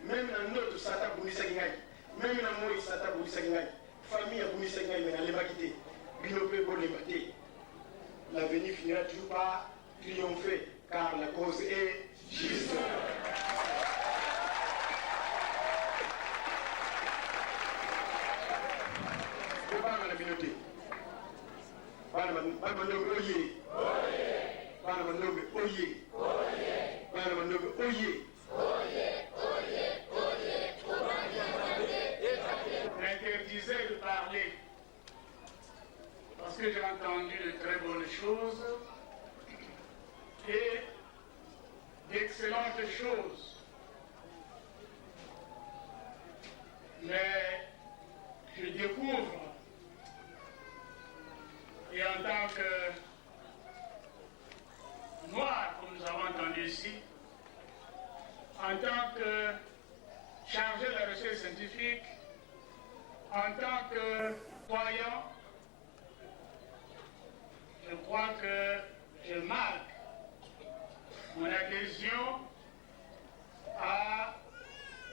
Même dans notre Sata Bounissagingaï, même dans mon Sata Bounissagingaï, famille à Bounissagingaï, mais dans les maquités, Binopé pour les mater. L'avenir finira toujours par triompher, car la cause est juste. Je parle à la communauté. M'interdisait de parler parce que j'ai entendu de très bonnes choses et d'excellentes choses. Mais je découvre, et en tant que noir, comme nous avons entendu ici, en tant que chargé de la recherche scientifique, en tant que croyant, je crois que je marque mon adhésion à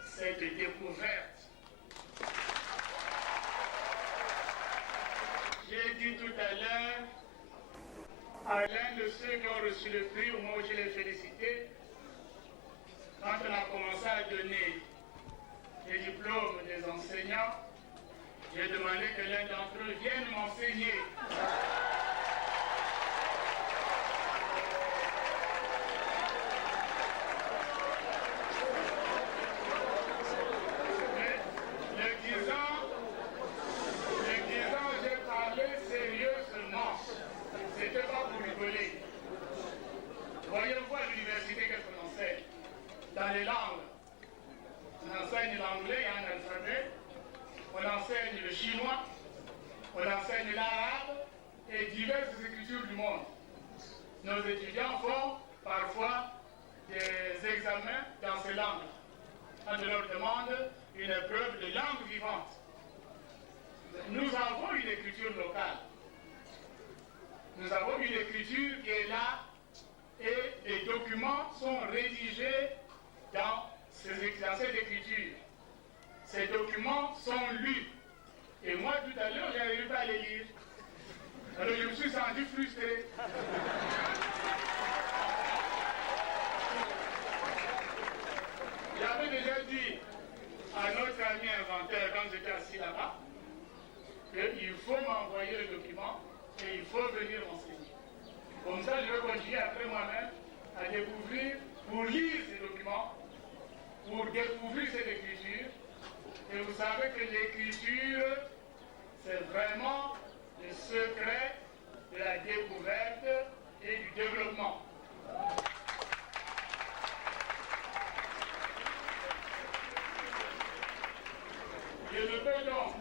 cette découverte. J'ai dit tout à l'heure à l'un de ceux qui ont reçu le prix, au moment où je l'ai félicité, quand on a commencé à donner les diplômes des enseignants, j'ai demandé que l'un d'entre eux vienne m'enseigner. J'ai parlé sérieusement. C'était pas pour rigoler. Voyez-vous à l'université qu'est-ce qu'on enseigne? Dans les langues. On enseigne l'anglais, il y a un alphabet. On enseigne le chinois. On enseigne l'arabe et diverses écritures du monde. Nos étudiants font parfois des examens dans ces langues. On leur demande une épreuve de langue vivante. Nous avons une écriture locale. Nous avons une écriture qui est là et les documents sont rédigés dans cette écriture. Ces documents sont lus. Et moi, tout à l'heure, je n'arrivais pas à les lire. Alors je me suis senti frustré. J'avais déjà dit à notre ami inventeur, quand j'étais assis là-bas, qu'il faut m'envoyer le document et il faut venir m'enseigner. Comme ça, je vais continuer après moi-même à découvrir, pour lire ces documents, pour découvrir cette écriture. Et vous savez que l'écriture, c'est vraiment le secret de la découverte et du développement. Je ne peux donc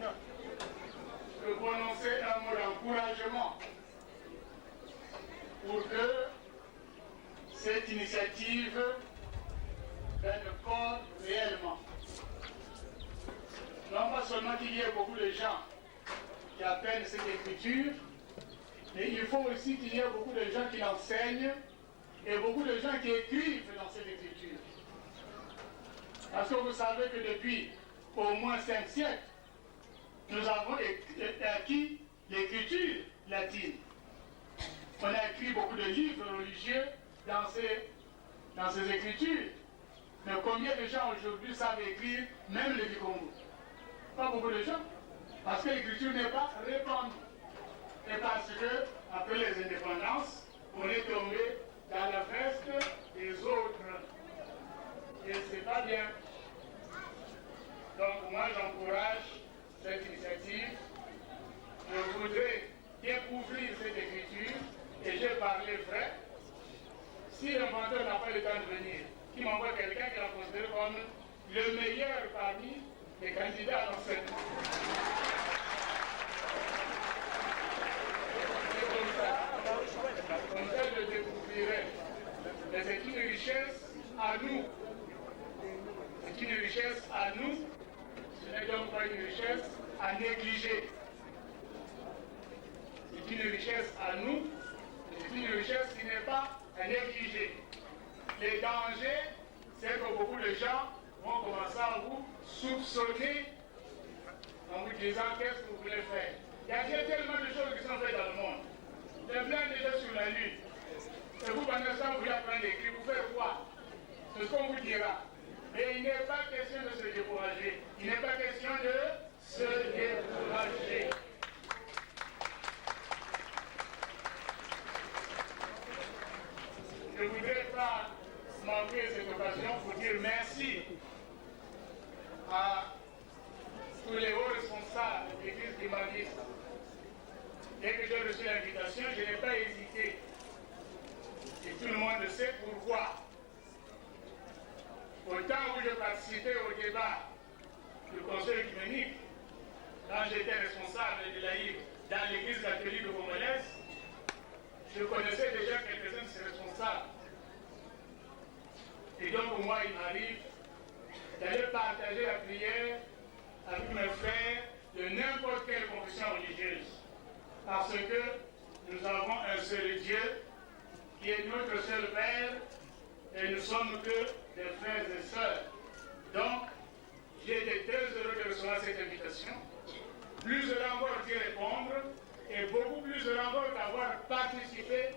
que prononcer un mot d'encouragement pour que cette initiative prenne corps réellement. Non pas seulement qu'il y ait beaucoup de gens qui apprennent cette écriture, mais il faut aussi qu'il y ait beaucoup de gens qui l'enseignent et beaucoup de gens qui écrivent dans cette écriture. Parce que vous savez que depuis au moins 5 siècles, nous avons acquis l'écriture latine. On a écrit beaucoup de livres religieux dans ces écritures. Mais combien de gens aujourd'hui savent écrire même le Kikongo? Pas beaucoup de gens. Parce que l'écriture n'est pas répandue. Et parce que, après les indépendances, on est tombé dans la veste des autres. Et c'est pas bien. Donc moi j'encourage cette initiative. Je voudrais découvrir cette écriture et j'ai parlé vrai. Si l'inventeur n'a pas le temps de venir, qu'il m'envoie quelqu'un qui la considère comme le meilleur parmi les candidats à l'enseignement. Comme ça, je découvrirai. Mais c'est une richesse à nous. C'est une richesse à nous. Ce n'est donc pas une richesse à négliger. C'est une richesse à nous. C'est une richesse qui n'est pas à négliger. Les dangers, c'est que beaucoup de gens vont commencer à vous soupçonner en vous disant qu'est-ce que vous voulez faire. Il y a tellement de choses qui sont faites dans le monde. Il y a plein de gens sur la lune. Et vous, pendant ça, vous voulez apprendre à écrire, vous faites quoi? C'est ce qu'on vous dira. Mais il n'est pas question de se décourager. Il n'est pas question de se décourager. Je ne voudrais pas manquer cette occasion pour dire merci à tous les hauts responsables de l'Église humaniste. Dès que j'ai reçu l'invitation, je n'ai pas hésité. Et tout le monde sait pourquoi. Au temps où je participais au débat du Conseil œcuménique, quand j'étais responsable de laïque dans l'Église catholique de Congolaise, je connaissais déjà quelques-uns de ces responsables. Et donc pour moi, il m'arrive d'aller partager la prière avec mes frères de n'importe quelle confession religieuse. Parce que nous avons un seul Dieu, qui est notre seul Père, et nous sommes que des frères et sœurs. Donc, j'ai été très heureux de recevoir cette invitation. Plus heureux encore d'y répondre, et beaucoup plus heureux encore d'avoir participé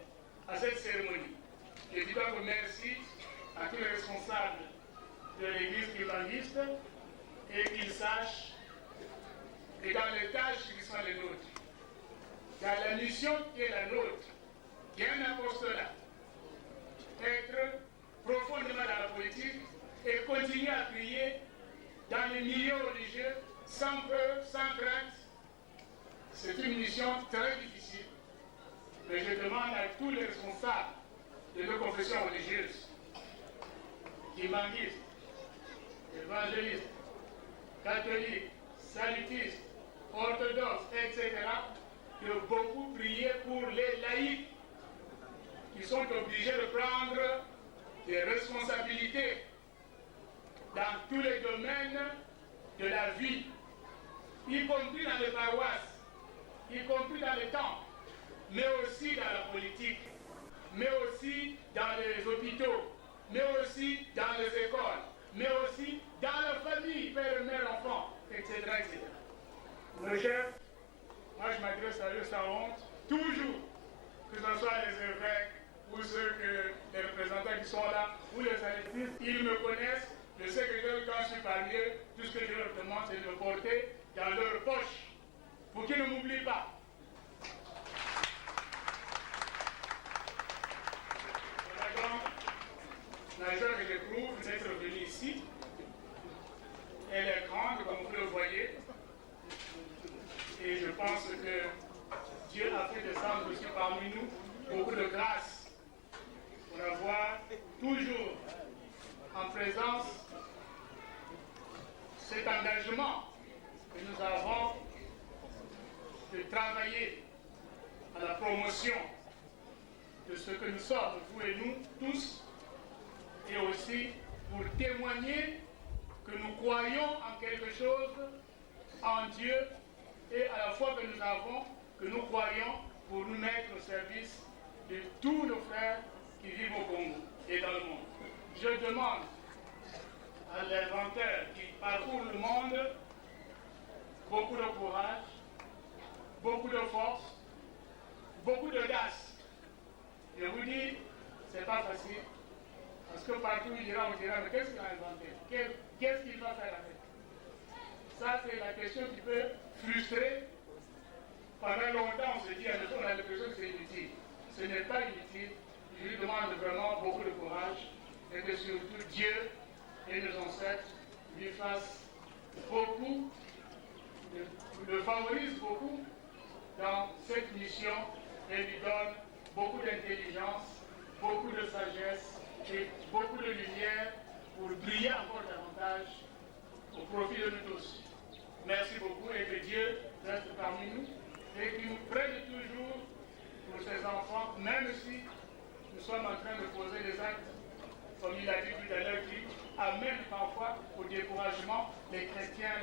à cette cérémonie. Je dis donc merci à tous les responsables de l'Église kiribangiste, et qu'ils sachent que dans les tâches qui sont les nôtres, dans la mission qui est la nôtre, qui est un apostolat, être profondément dans la politique et continuer à prier dans les milieux religieux sans peur, sans crainte. C'est une mission très difficile, mais je demande à tous les responsables de nos confessions religieuses, kibangistes, évangélistes, catholiques, salutistes, orthodoxes, etc., de beaucoup prier pour les laïcs qui sont obligés de prendre des responsabilités dans tous les domaines de la vie, y compris dans les paroisses, y compris dans les temples, mais aussi dans la politique, mais aussi dans les hôpitaux, mais aussi dans les écoles, mais aussi dans la famille, père, mère, enfant, etc. etc. Mes chefs, moi je m'adresse à eux sans honte, toujours, que ce soit les évêques ou les représentants qui sont là, ou les salutistes, ils me connaissent, je sais que quand je suis parmi eux, tout ce que je leur demande, c'est de le porter dans leur poche, pour qu'ils ne m'oublient pas. Voilà donc la joie que j'éprouve d'être venu ici. Elle est grande, comme vous le voyez, et je pense que Dieu a fait descendre aussi parmi nous beaucoup de grâce pour avoir toujours en présence cet engagement que nous avons de travailler à la promotion de ce que nous sommes, vous et nous tous, et aussi pour témoigner que nous croyons en quelque chose, en Dieu, et à la fois que nous croyons pour nous mettre au service de tous nos frères qui vivent au Congo et dans le monde. Je demande à l'inventeur qui parcourt le monde beaucoup de courage, beaucoup de force, beaucoup d'audace. Je vous dis, c'est pas facile, parce que partout il dira, on dira, mais qu'est-ce qu'il a inventé? Qu'est-ce qu'il va faire avec? Ça, c'est la question qui peut frustrer. Pendant longtemps, on se dit, on a l'impression que c'est inutile. Ce n'est pas inutile. Je lui demande vraiment beaucoup de courage et que surtout Dieu et nos ancêtres lui fassent beaucoup, le favorisent beaucoup dans cette mission et lui donne beaucoup d'intelligence, beaucoup de sagesse et beaucoup de lumière pour briller encore davantage au profit de nous tous. Merci beaucoup et que Dieu reste parmi nous et qu'il nous prenne toujours pour ses enfants, même si nous sommes en train de poser des actes, comme il a dit tout à l'heure, qui amènent parfois au découragement les chrétiens.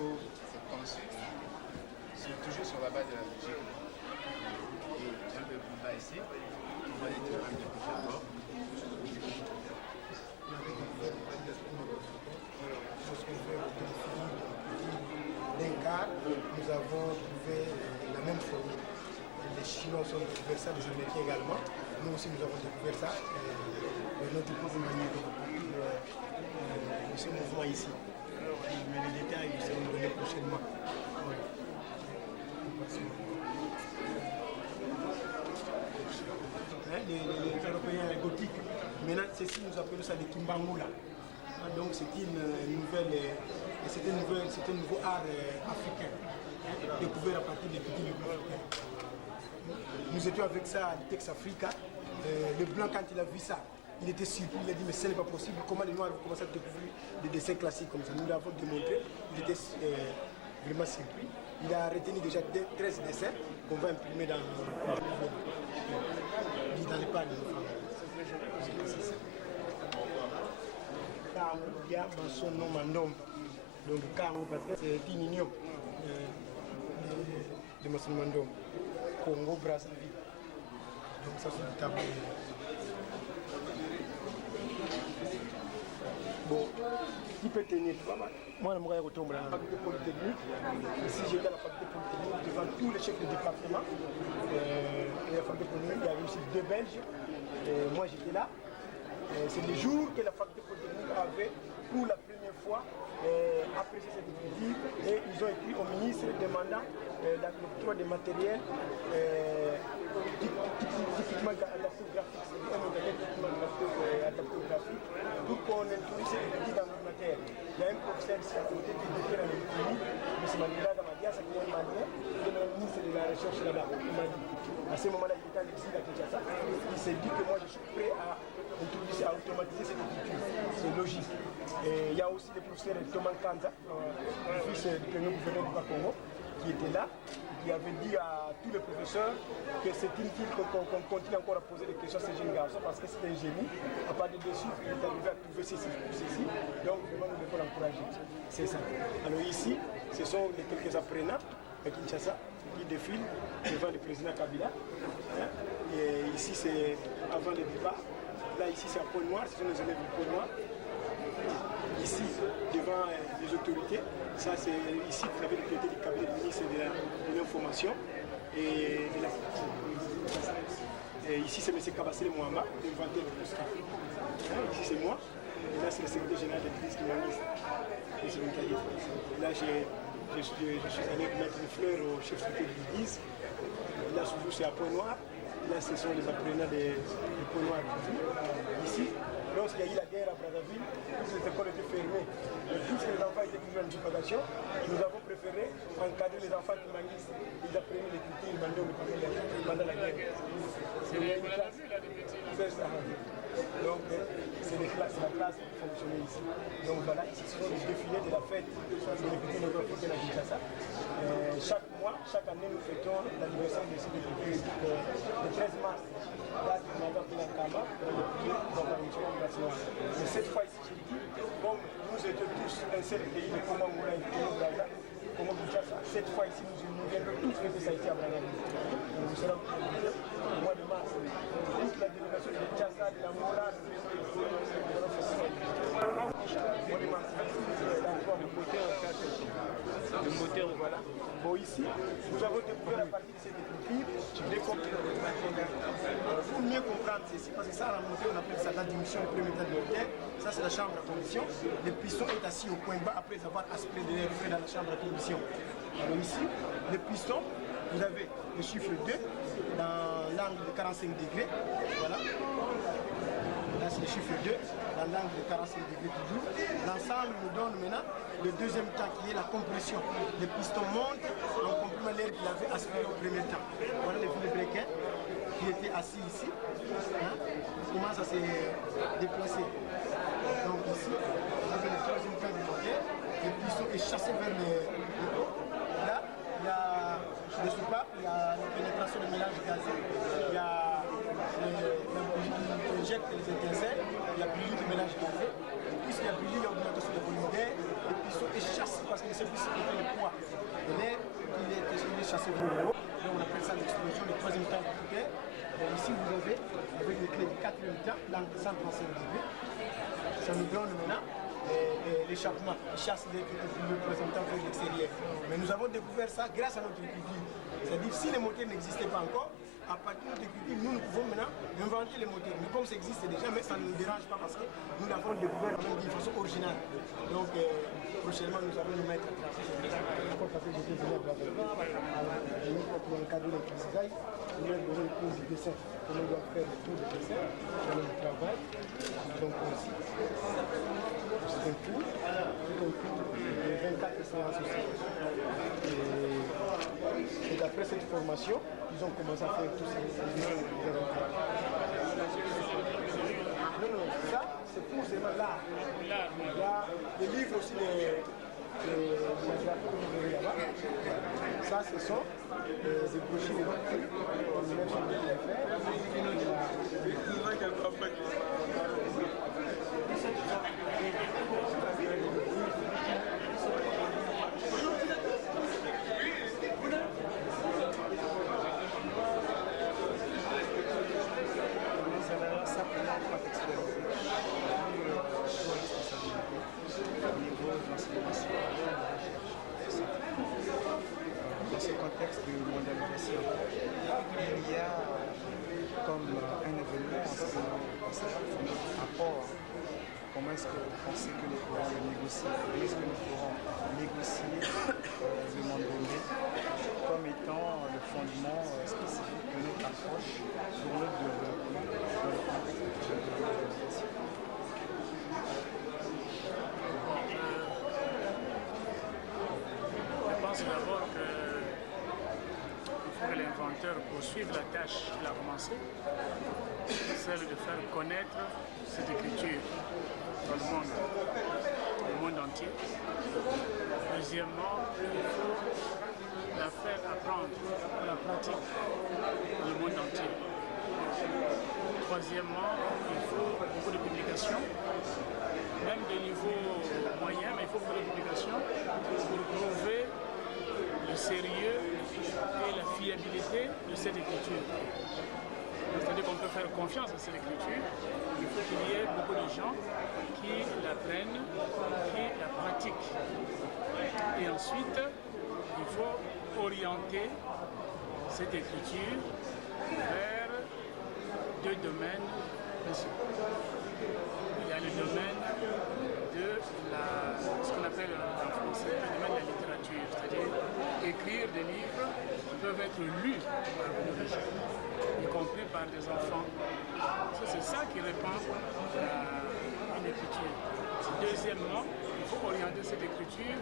Monaco s'est conçu, c'est toujours sur la base de la logique. Et un peu plus bas ici, on voit les théorèmes de Pythagore. D'un quart, nous avons trouvé la même formule. Les Chinois ont découvert ça, les Américains également. Nous aussi, nous avons découvert ça. Notre groupe manière de ce mouvement ici. Mais les détails seront donnés prochainement. Les Européens gothiques, maintenant, ceci nous appelons ça des Kimbangula. Donc c'est un nouveau art africain, découvert à partir des petits groupes africains. Nous étions avec ça à Tex Africa. Le blanc, quand il a vu ça, il était surpris, il a dit mais ce n'est pas possible, comment les noirs ont commencé à découvrir des dessins classiques comme ça. Nous l'avons démontré, il était vraiment surpris. Il a retenu déjà 13 dessins qu'on va imprimer dans les pages de nos femmes. Kaouya Bansono Mandom. Donc Kaou parce que c'est une union de Bansono Mandom. Congo, Brazzaville. Donc ça c'est le tableau. Bon, qui peut tenir? Moi, je me retrouve à la faculté polytechnique. Ici, j'étais à la faculté polytechnique devant tous les chefs de département. Et la faculté polytechnique, il y avait aussi 2 Belges. Et moi, j'étais là. C'est le jour que la faculté polytechnique avait, pour la première fois, apprécié cette écriture. Et ils ont écrit au ministre demandant l'octroi des matériels typiquement adapté au graphique. C'est un matériel typiquement adapté au graphique pour qu'on introduise cette écriture dans l'ordinateur. Il y a un professeur ici à côté qui était dans l'électronique, M. Mandela Gamadiasa, qui est un malien, qui est le ministre de la Recherche là-bas. Il m'a dit, à ce moment-là, il était en exil à Kinshasa. Il s'est dit que moi, je suis prêt à introduire, à automatiser cette écriture. C'est logique. Et il y a aussi le professeur Thomas Kanza, le fils du premier gouverneur du Bas-Congo, qui était là, qui avait dit à tous les professeurs que c'est inutile qu'on continue encore à poser des questions à ces jeunes garçons parce que c'est un génie. À part de dessus, il est arrivé à trouver ceci pour ceci. Donc vraiment, nous devons l'encourager. C'est ça. Alors ici, ce sont les quelques apprenants à Kinshasa qui défilent devant le président Kabila. Et ici, c'est avant le débat. Là, ici, c'est à Pointe-Noire. Ce sont les élèves de Pointe-Noire. Ici, devant les autorités, ça c'est ici vous avez l'autorité du cabinet du ministre de l'information et de la culture. Et ici c'est M. Kabassele Mouamba, l'inventeur de tout ça. Ici c'est moi, et là c'est le secrétaire général de l'église qui m'enlise. Là je suis allé mettre une fleur au chef secrétaire de l'église. Là toujours c'est à Pointe-Noire. Là ce sont les apprenants de Pointe-Noire. Ici, lorsqu'il y a eu la guerre à Brazzaville, toutes les écoles étaient fermées. Et puisque les enfants étaient toujours en propagation, nous avons préféré encadrer les enfants qui manquent. Ils apprenaient l'écriture, ils mandaient au pendant la guerre. C'est une classe. C'est ça. Donc, c'est la classe qui fonctionnait ici. Donc voilà, ici ce sont les défilés de la fête de l'écriture nord-africaine à Kinshasa. Chaque mois, chaque année, nous fêtons l'anniversaire de cette écriture le 13 mars. Date de Madame Pinakama, dans le pays de la Révolution nationale. Mais cette fois ici, je dis, comme nous étions tous un seul pays, le Congo Angola et le Congo Braza, Congo Kinshasa, cette fois ici, nous viendrons tous fêter ça ici à Brazzaville. Nous serons au mois de mars. Toute la délégation de Kinshasa, de l'Angola, de le moteur, voilà. Bon, ici, nous avons découvert à partir de cette écriture des compléments. Pour mieux comprendre ceci, parce que ça, à la montée, on appelle ça la diminution du premier temps de moteur. Ça, c'est la chambre à combustion. Le piston est assis au point bas après avoir aspiré de l'air frais dans la chambre à combustion. Alors ici, le piston, vous avez le chiffre 2 dans l'angle de 45 degrés. Voilà. Là, c'est le chiffre 2 dans l'angle de 45 degrés toujours. L'ensemble nous donne maintenant le deuxième temps qui est la compression. Le piston monte en comprimant l'air qu'il avait aspiré au premier temps. Voilà le fil de brequet qui était assis ici. Hein, commence à se déplacer. Donc ici, vous avez le troisième temps du moteur. Le piston est chassé vers le haut. Là, il y a le soupape, il y a la pénétration du mélange gazé, il y a la bougie qui injecte les étincelles, il y a bougie du mélange gazé. Puisqu'il y a bougie, il y a augmentation de volume d'air, le piston est chassé parce qu'il ne sait plus si c'est numéro. Donc on appelle ça l'explosion du troisième temps computer. Ici vous avez, avec les clés du quatrième temps, l'angle 135 degrés. Ça nous donne maintenant l'échappement qui chasse le troisième temps vers l'extérieur. Mais nous avons découvert ça grâce à notre écriture. C'est-à-dire si les moteurs n'existaient pas encore, à partir de notre écriture, nous pouvons maintenant inventer les moteurs. Mais comme ça existe déjà, mais ça ne nous dérange pas parce que nous l'avons découvert même d'une façon originale. Donc prochainement nous allons nous mettre à travailler. Parce que j'étais venu à pour un cadre d'apprentissage, on a donné le cours du dessin. On doit faire le cours du dessin dans le travail. Donc aussi, c'est un cours de 24 séances aussi. Et d'après cette formation, ils ont commencé à faire tous ces Non, ça, c'est pour seulement l'art. Il y a des livres aussi là-bas. Ça, ce sont des brochures de Dans ce contexte de mondialisation, il y a comme un événement en ce qui concerne notre rapport. Comment est-ce que vous pensez que nous pourrons le négocier? Comment est-ce que nous pourrons négocier le monde donné comme étant le fondement spécifique de notre approche pour notre développement dans le contexte de la mondialisation? Je pense d'abord qu'il faut que l'inventeur poursuive la tâche qu'il a commencée, celle de faire connaître cette écriture dans le monde entier. Deuxièmement, il faut la faire apprendre à la pratique dans le monde entier. Troisièmement, il faut beaucoup de publications, même de niveau moyen, mais il faut beaucoup de publications pour prouver le sérieux et la fiabilité de cette écriture. C'est-à-dire qu'on peut faire confiance à cette écriture, il faut qu'il y ait beaucoup de gens qui l'apprennent, qui la pratiquent. Et ensuite, il faut orienter cette écriture vers deux domaines principaux. Il y a le domaine de ce qu'on appelle en français le domaine de la littérature, c'est-à-dire écrire des livres qui peuvent être lus par beaucoup de gens, y compris par des enfants. C'est ça qui répand une écriture. Deuxièmement, il faut orienter cette écriture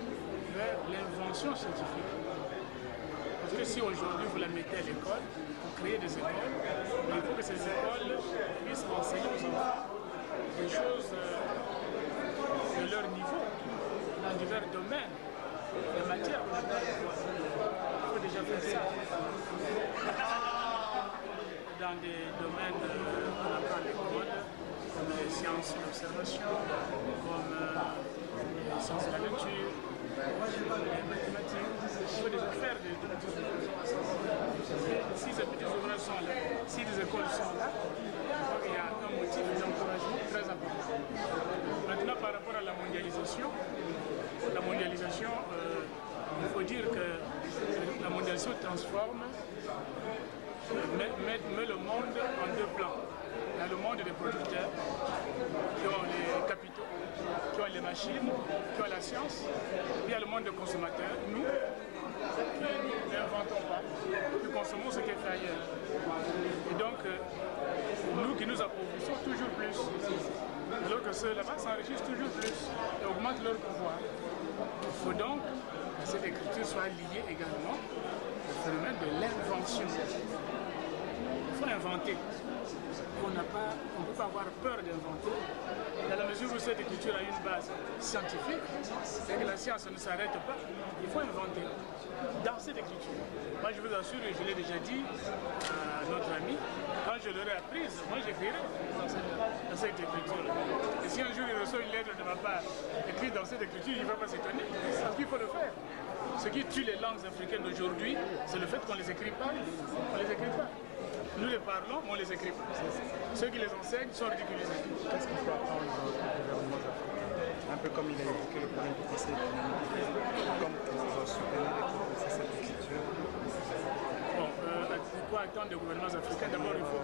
vers l'invention scientifique. Parce que si aujourd'hui vous la mettez à l'école, vous créez des écoles, il faut que ces écoles puissent enseigner aux enfants des choses de leur niveau, dans divers domaines, des matières qu'on apprend à l'école. Il faut déjà faire ça. Dans des domaines qu'on apprend à l'école, comme les sciences de l'observation, comme les sciences de la nature, les mathématiques. Il faut déjà faire des petits ouvrages. Si ces petits ouvrages sont là, si les écoles sont là, il y a un motif d'encouragement très important. Maintenant, par rapport à la mondialisation, il faut dire que la mondialisation transforme, met le monde en deux plans. Il y a le monde des producteurs qui ont les capitaux, qui ont les machines, qui ont la science. Il y a le monde des consommateurs, nous, qui n'inventons pas, qui consommons ce qui est fait ailleurs. Et donc, nous qui nous appauvrissons toujours plus, alors que ceux là-bas s'enrichissent toujours plus et augmentent leur pouvoir. Il faut donc que cette écriture soit liée également au phénomène de l'invention. Il faut inventer. On ne peut pas avoir peur d'inventer. Dans la mesure où cette écriture a une base scientifique, c'est que la science ne s'arrête pas. Il faut inventer dans cette écriture. Moi, je vous assure, et je l'ai déjà dit à notre ami, quand je l'aurai apprise, moi j'écrirai dans cette écriture. Et si Si un jour il reçoit une lettre de ma part écrite dans cette écriture, il ne va pas s'étonner, parce qu'il faut le faire. Ce qui tue les langues africaines d'aujourd'hui, c'est le fait qu'on ne les écrit pas. On les écrit pas. Nous les parlons, mais on ne les écrit pas. Ceux qui les enseignent sont ridiculisés. Qu'est-ce qu'il faut attendre aux gouvernements africains? Un peu comme il a évoqué le problème du Conseil économique, comme on va soutenir les professeurs cette écriture. Bon, quoi attendre des gouvernements africains? D'abord, il faut...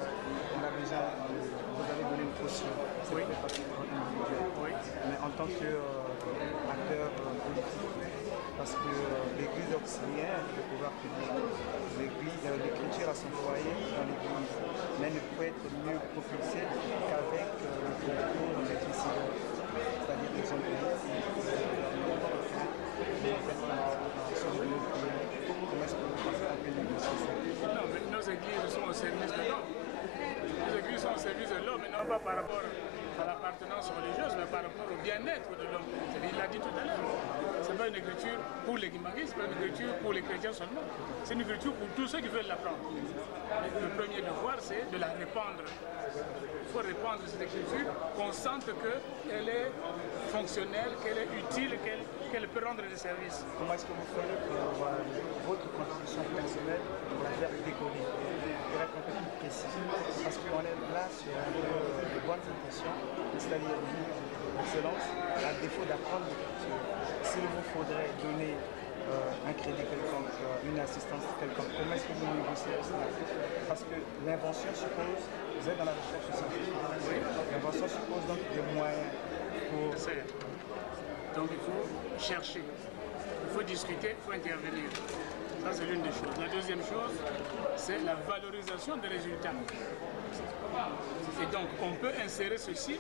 On a déjà, vous avez donné une caution, c'est fait particulièrement individuel. Oui. Mais en tant qu'acteur politique, parce que l'Église auxiliaire, le pouvoir public, l'écriture a son foyer dans l'Église, mais ne peut être mieux propulsée qu'avec le concours des décideurs, c'est-à-dire des hommes politiques, comment est-ce que vous pensez qu'on peut négocier ça? Non, mais nos églises sont au service de l'homme. Nos églises sont au service de l'homme, et non pas par rapport à l'appartenance religieuse, mais par rapport au bien-être de l'homme. Il l'a dit tout à l'heure. Ce n'est pas une écriture pour les guimaguis, ce n'est pas une écriture pour les chrétiens seulement. C'est une écriture pour tous ceux qui veulent l'apprendre. Le premier devoir, c'est de la répandre. Il faut répandre cette écriture, qu'on sente qu'elle est fonctionnelle, qu'elle est utile, qu'elle peut rendre des services. Comment est-ce que vous ferez pour votre contribution personnelle pour la faire décoller, pour être un peu plus précis? Parce qu'on est là sur de bonnes intentions, c'est-à-dire l'excellence, à défaut d'apprendre l'écriture. S'il vous faudrait donner un crédit quelconque, une assistance quelconque, comment est-ce que vous négociez cela? Parce que l'invention suppose, vous êtes dans la recherche scientifique, l'invention suppose donc des moyens pour... Donc il faut chercher, il faut discuter, il faut intervenir. Ça c'est l'une des choses. La deuxième chose, c'est la valorisation des résultats. Et donc on peut insérer ceci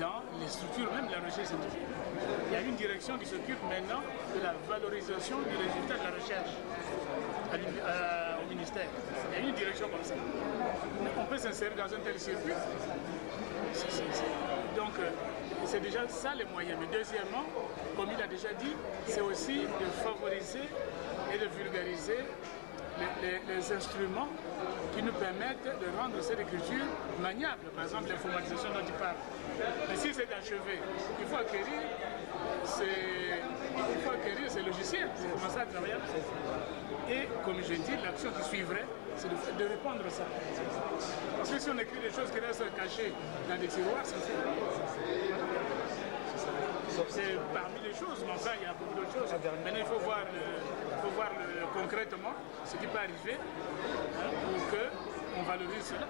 dans les structures même de la recherche scientifique. Il y a une direction qui s'occupe maintenant de la valorisation du résultat de la recherche au ministère. Il y a une direction comme ça. On peut s'insérer dans un tel circuit. Donc, c'est déjà ça les moyens. Mais deuxièmement, comme il a déjà dit, c'est aussi de favoriser et de vulgariser les instruments qui nous permettent de rendre cette écriture maniable. Par exemple, l'informatisation dont il parle. Mais si c'est achevé, il faut acquérir ces logiciels pour commencer à travailler. Et comme je dis, l'action qui suivrait, c'est de répandre ça. Parce que si on écrit des choses qui restent cachées dans des tiroirs, ça fait. C'est parmi les choses, mais enfin il y a beaucoup d'autres choses. Maintenant il faut voir, concrètement ce qui peut arriver pour qu'on valorise cela.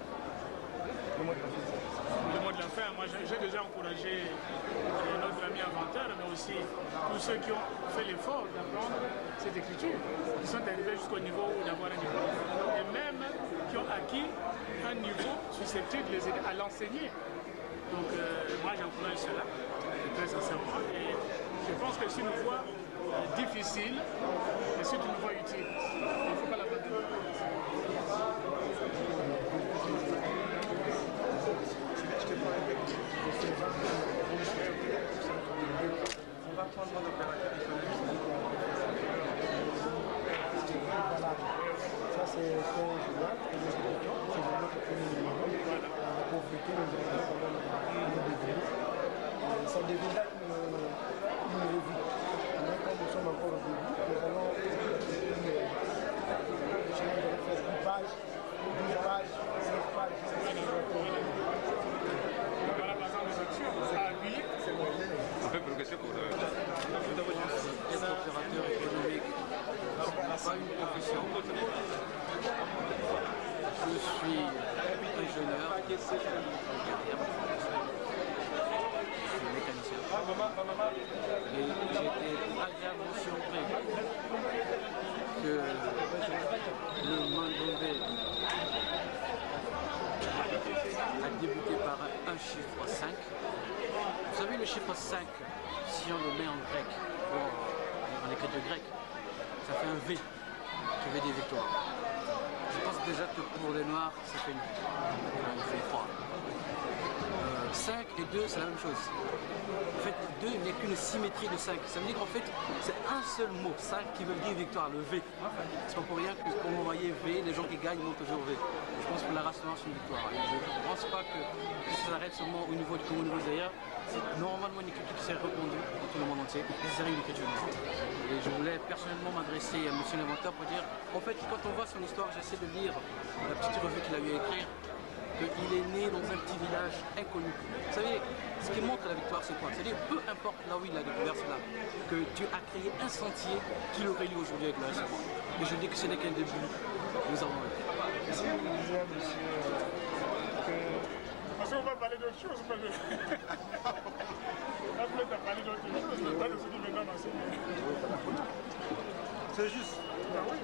Le mot de la fin, moi j'ai déjà encouragé notre ami inventeur, mais aussi tous ceux qui ont fait l'effort d'apprendre cette écriture, qui sont arrivés jusqu'au niveau d'avoir un niveau, et même qui ont acquis un niveau susceptible de les aider à l'enseigner. Donc moi j'encourage cela, très sincèrement, et je pense que c'est une voie difficile, mais c'est une voie utile. Il ne faut pas l'abandonner. On va prendre un opérateur économique. Ça, c'est Julien, c'est notre premier numéro. La pauvreté, nous avons quand même un degré. Ça devient là une revue. Mais comme nous sommes encore au début, nous allons faire 10 pages, 12 pages, 5 pages. Voilà par exemple des actions à appuyer. On peut progresser pour Être opérateur économique n'a pas une profession. Je suis ingénieur, je suis mécanicien. Et j'ai été agréablement surpris que le Mandongbe a débuté par un chiffre 5. Vous savez, le chiffre 5, si on le met en grec, en écriture grecque, ça fait un V, qui veut dire victoire. Je pense déjà que pour les Noirs, ça fait une V3. 5 et 2, c'est la même chose. En fait, 2 n'est qu'une symétrie de 5. Ça veut dire qu'en fait, c'est un seul mot, 5, qui veut dire victoire, le V. C'est pas pour rien que quand vous voyez V, les gens qui gagnent montent toujours V. Je pense que la race noire, c'est une victoire. Et je ne pense pas que ça s'arrête seulement au niveau du Congo, au niveau d'ailleurs. c'est normalement une écriture qui s'est répandue dans tout le monde entier, et c'est une écriture noire. Et je voulais personnellement m'adresser à monsieur l'inventeur pour dire, en fait, quand on voit son histoire, j'essaie de lire la petite revue qu'il a eu à écrire, qu'il est né dans un petit village inconnu. Vous savez, ce qui montre la victoire, c'est quoi? C'est-à-dire, peu importe là où il a découvert cela, que Dieu a créé un sentier qu'il aurait lié aujourd'hui avec le reste. Et je dis que ce n'est qu'un début. Nous avons vu. Est-ce que vous disiez à monsieur que... Parce qu'on va parler d'autre chose. Là, vous êtes à parler d'autre chose, mais pas de ce qui vient d'enseigner. C'est juste. Ah oui.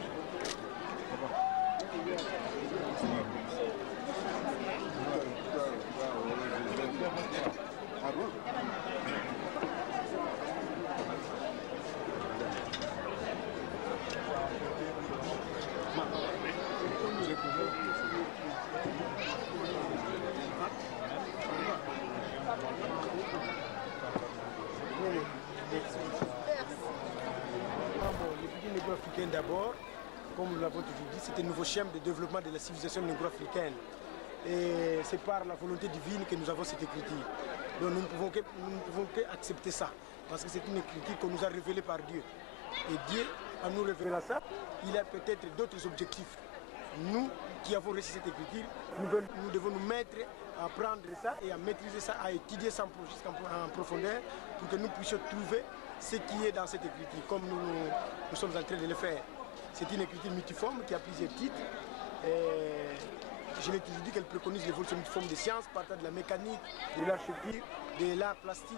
L'équité négro-africaine d'abord, comme nous l'avons toujours dit, c'est un nouveau schéma de développement de la civilisation négro-africaine. Et c'est par la volonté divine que nous avons cette écriture. Donc nous ne pouvons qu'accepter ça, parce que c'est une écriture qu'on nous a révélée par Dieu. Et Dieu, en nous révélant ça, il a peut-être d'autres objectifs. Nous qui avons reçu cette écriture, nous devons nous mettre à apprendre ça et à maîtriser ça, à étudier ça en profondeur pour que nous puissions trouver ce qui est dans cette écriture, comme nous sommes en train de le faire. C'est une écriture multiforme qui a plusieurs titres. Je l'ai toujours dit qu'elle préconise l'évolution multiforme des sciences, partant de la mécanique, de l'architecture, de l'art plastique,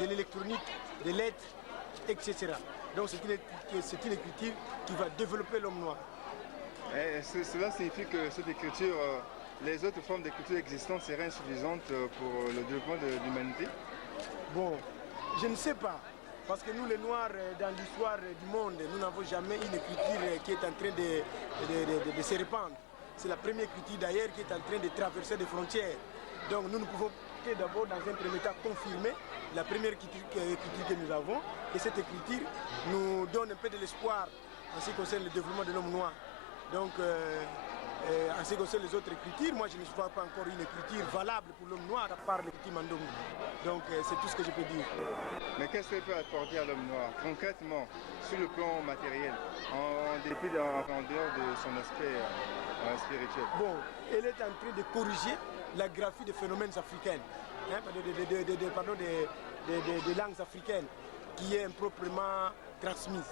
de l'électronique, des lettres, etc. Donc c'est une écriture qui va développer l'homme noir. Et cela signifie que cette écriture, les autres formes d'écriture existantes seraient insuffisantes pour le développement de l'humanité? Bon, je ne sais pas. Parce que nous, les Noirs, dans l'histoire du monde, nous n'avons jamais une écriture qui est en train de se répandre. C'est la première écriture d'ailleurs qui est en train de traverser des frontières. Donc nous ne pouvons que d'abord, dans un premier temps, confirmer la première écriture que nous avons. Et cette écriture nous donne un peu de l'espoir en ce qui concerne le développement de l'homme noir. Donc, en ce qui concerne les autres écritures, moi je ne vois pas encore une écriture valable pour l'homme noir à part l'écriture Mandom. Donc c'est tout ce que je peux dire. Mais qu'est-ce qu'elle peut apporter à l'homme noir concrètement, sur le plan matériel, en dehors de son aspect spirituel? Bon, elle est en train de corriger la graphie des phénomènes africains, hein, des langues africaines, qui est improprement transmise.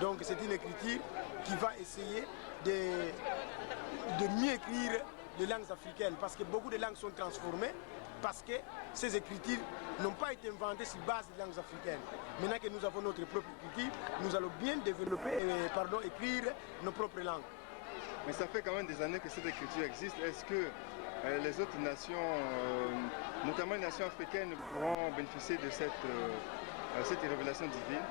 Donc c'est une écriture qui va essayer de mieux écrire les langues africaines, parce que beaucoup de langues sont transformées, parce que ces écritures n'ont pas été inventées sur base des langues africaines. Maintenant que nous avons notre propre écriture, nous allons bien développer, écrire nos propres langues. Mais ça fait quand même des années que cette écriture existe. Est-ce que les autres nations, notamment les nations africaines, pourront bénéficier de cette révélation divine?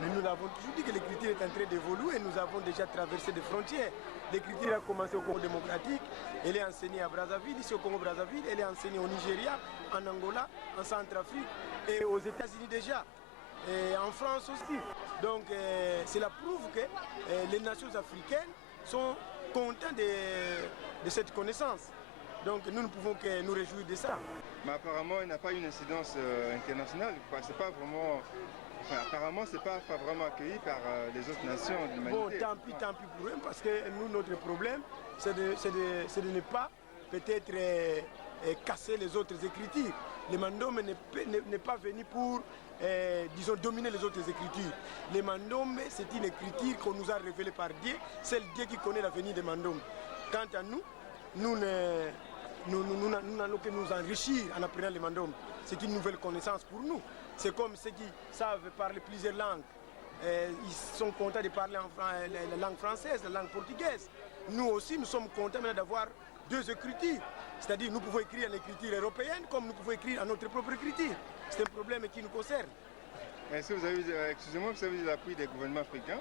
Mais nous l'avons toujours dit que l'écriture est en train d'évoluer. Nous avons déjà traversé des frontières. L'écriture a commencé au Congo démocratique, elle est enseignée à Brazzaville, ici au Congo-Brazzaville, elle est enseignée au Nigeria, en Angola, en Centrafrique et aux États-Unis déjà, et en France aussi. Donc cela prouve que les nations africaines sont contentes de cette connaissance. Donc nous ne pouvons que nous réjouir de ça. Mais apparemment, il n'a pas une incidence internationale. C'est pas vraiment... Enfin, apparemment, ce n'est pas vraiment accueilli par les autres nations de l'humanité. Bon, tant pis pour eux, parce que nous, notre problème, c'est de ne pas peut-être casser les autres écritures. Le Mandom n'est pas venu pour, disons, dominer les autres écritures. Le Mandom, c'est une écriture qu'on nous a révélée par Dieu. C'est le Dieu qui connaît l'avenir des Mandom. Quant à nous n'allons que nous enrichir en apprenant les Mandom. C'est une nouvelle connaissance pour nous. C'est comme ceux qui savent parler plusieurs langues. Ils sont contents de parler la langue française, la langue portugaise. Nous aussi, nous sommes contents maintenant d'avoir deux écritures. C'est-à-dire nous pouvons écrire en écriture européenne comme nous pouvons écrire en notre propre écriture. C'est un problème qui nous concerne. Est-ce que vous avez, excusez-moi, vous avez eu l'appui des gouvernements africains,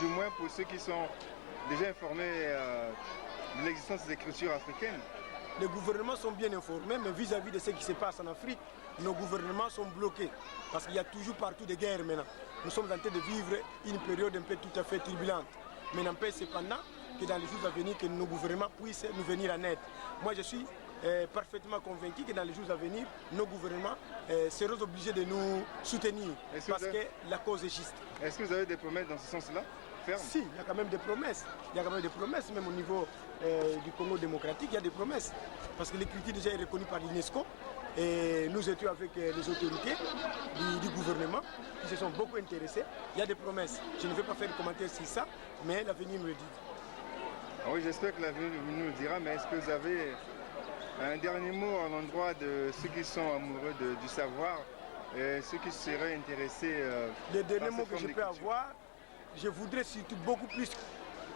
du moins pour ceux qui sont déjà informés de l'existence des écritures africaines? Les gouvernements sont bien informés, mais vis-à-vis de ce qui se passe en Afrique, nos gouvernements sont bloqués. Parce qu'il y a toujours partout des guerres maintenant. Nous sommes en train de vivre une période un peu tout à fait turbulente. Mais n'empêche cependant que dans les jours à venir, que nos gouvernements puissent nous venir en aide. Moi, je suis parfaitement convaincu que dans les jours à venir, nos gouvernements seront obligés de nous soutenir parce que la cause est juste. Est-ce que vous avez des promesses dans ce sens-là? Si, il y a quand même des promesses. Il y a quand même des promesses, même au niveau du Congo démocratique, il y a des promesses. Parce que l'écriture déjà est reconnue par l'UNESCO. Et nous étions avec les autorités du gouvernement qui se sont beaucoup intéressés. Il y a des promesses. Je ne vais pas faire de commentaires sur ça, mais l'avenir me le dit. Ah oui, j'espère que l'avenir nous le dira, mais est-ce que vous avez un dernier mot à l'endroit de ceux qui sont amoureux du savoir et ceux qui seraient intéressés le dernier mot que je peux avoir, je voudrais surtout beaucoup plus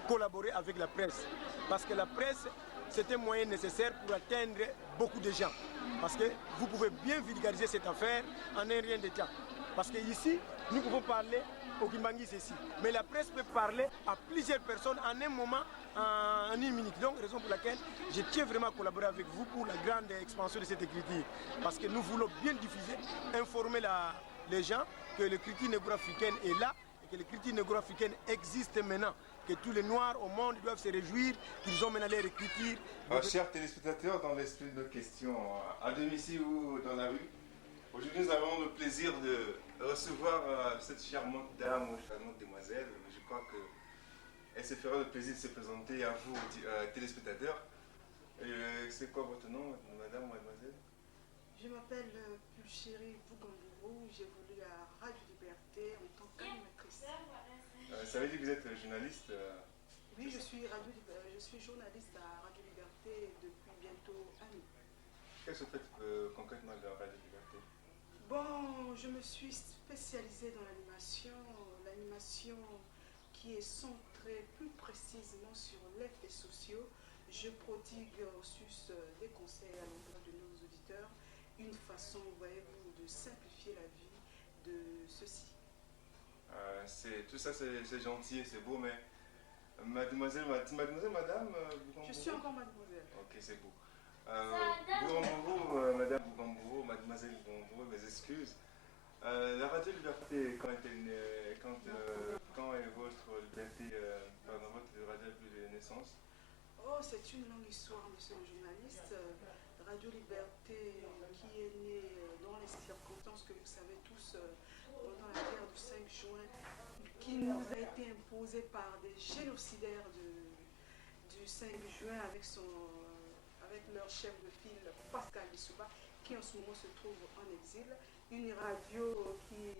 collaborer avec la presse. Parce que la presse, c'est un moyen nécessaire pour atteindre beaucoup de gens. Parce que vous pouvez bien vulgariser cette affaire en un rien de temps. Parce qu'ici, nous pouvons parler au Kimbangis ici. Mais la presse peut parler à plusieurs personnes en un moment, en une minute. Donc, raison pour laquelle je tiens vraiment à collaborer avec vous pour la grande expansion de cette écriture. Parce que nous voulons bien diffuser, informer les gens que l'écriture négro-africaine est là et que l'écriture négro-africaine existe maintenant. Que tous les Noirs au monde doivent se réjouir qu'ils ont maintenant leur écriture. Chers téléspectateurs, dans l'esprit de nos questions, à domicile ou dans la rue, aujourd'hui nous avons le plaisir de recevoir cette charmante dame ou charmante demoiselle. Je crois qu'elle se fera le plaisir de se présenter à vous, téléspectateurs. C'est quoi votre nom, madame ou mademoiselle? Je m'appelle Pulchérie Bougambourou, j'évolue à Radio Liberté en tant qu'animatrice. Ça veut dire que vous êtes journaliste? Oui, je suis journaliste à Radio Liberté depuis bientôt un an. Qu'est-ce que vous faites concrètement à Radio Liberté? Bon, je me suis spécialisée dans l'animation qui est centrée plus précisément sur les faits sociaux. Je prodigue aussi des conseils à l'endroit de nos auditeurs, une façon, voyez-vous, de simplifier la vie de ceux-ci. Tout ça c'est gentil et c'est beau, mais mademoiselle, madame je suis encore mademoiselle. Ok, c'est beau. Bougambourou, madame Bougambourou, mademoiselle Bougambourou, mes excuses. La Radio Liberté, quand est votre liberté, pardon, votre radio de naissance? Oh, c'est une longue histoire, monsieur le journaliste. Radio Liberté qui est née dans les circonstances que vous savez tous pendant la guerre du 5 juin, qui nous a été imposée par des génocidaires du 5 juin avec leur chef de file Pascal Lissouba, qui en ce moment se trouve en exil. Une radio qui,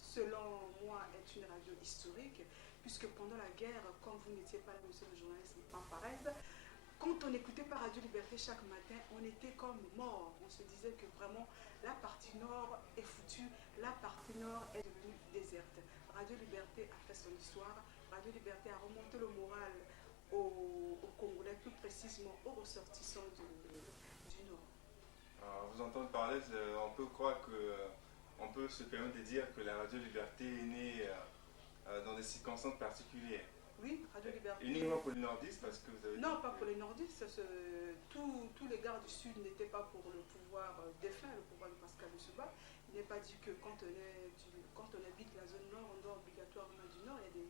selon moi, est une radio historique, puisque pendant la guerre, comme vous n'étiez pas là, monsieur le journaliste, pas pareil, quand on écoutait par Radio Liberté chaque matin, on était comme mort. On se disait que vraiment la partie nord est foutue, la partie nord est devenue déserte. Radio Liberté a fait son histoire. Radio Liberté a remonté le moral aux Congolais, plus précisément aux ressortissants du Nord. Vous entendez parler, on peut croire on peut se permettre de dire que la Radio Liberté est née dans des circonstances particulières. Oui, Radio Liberté. Uniquement pour les nordistes, parce que vous avez... Non, pas pour les nordistes. Tous les gars du Sud n'étaient pas pour le pouvoir défunt, le pouvoir de Pascal Lissouba. Il n'est pas dit que quand on habite la zone nord, on doit obligatoirement du nord. Il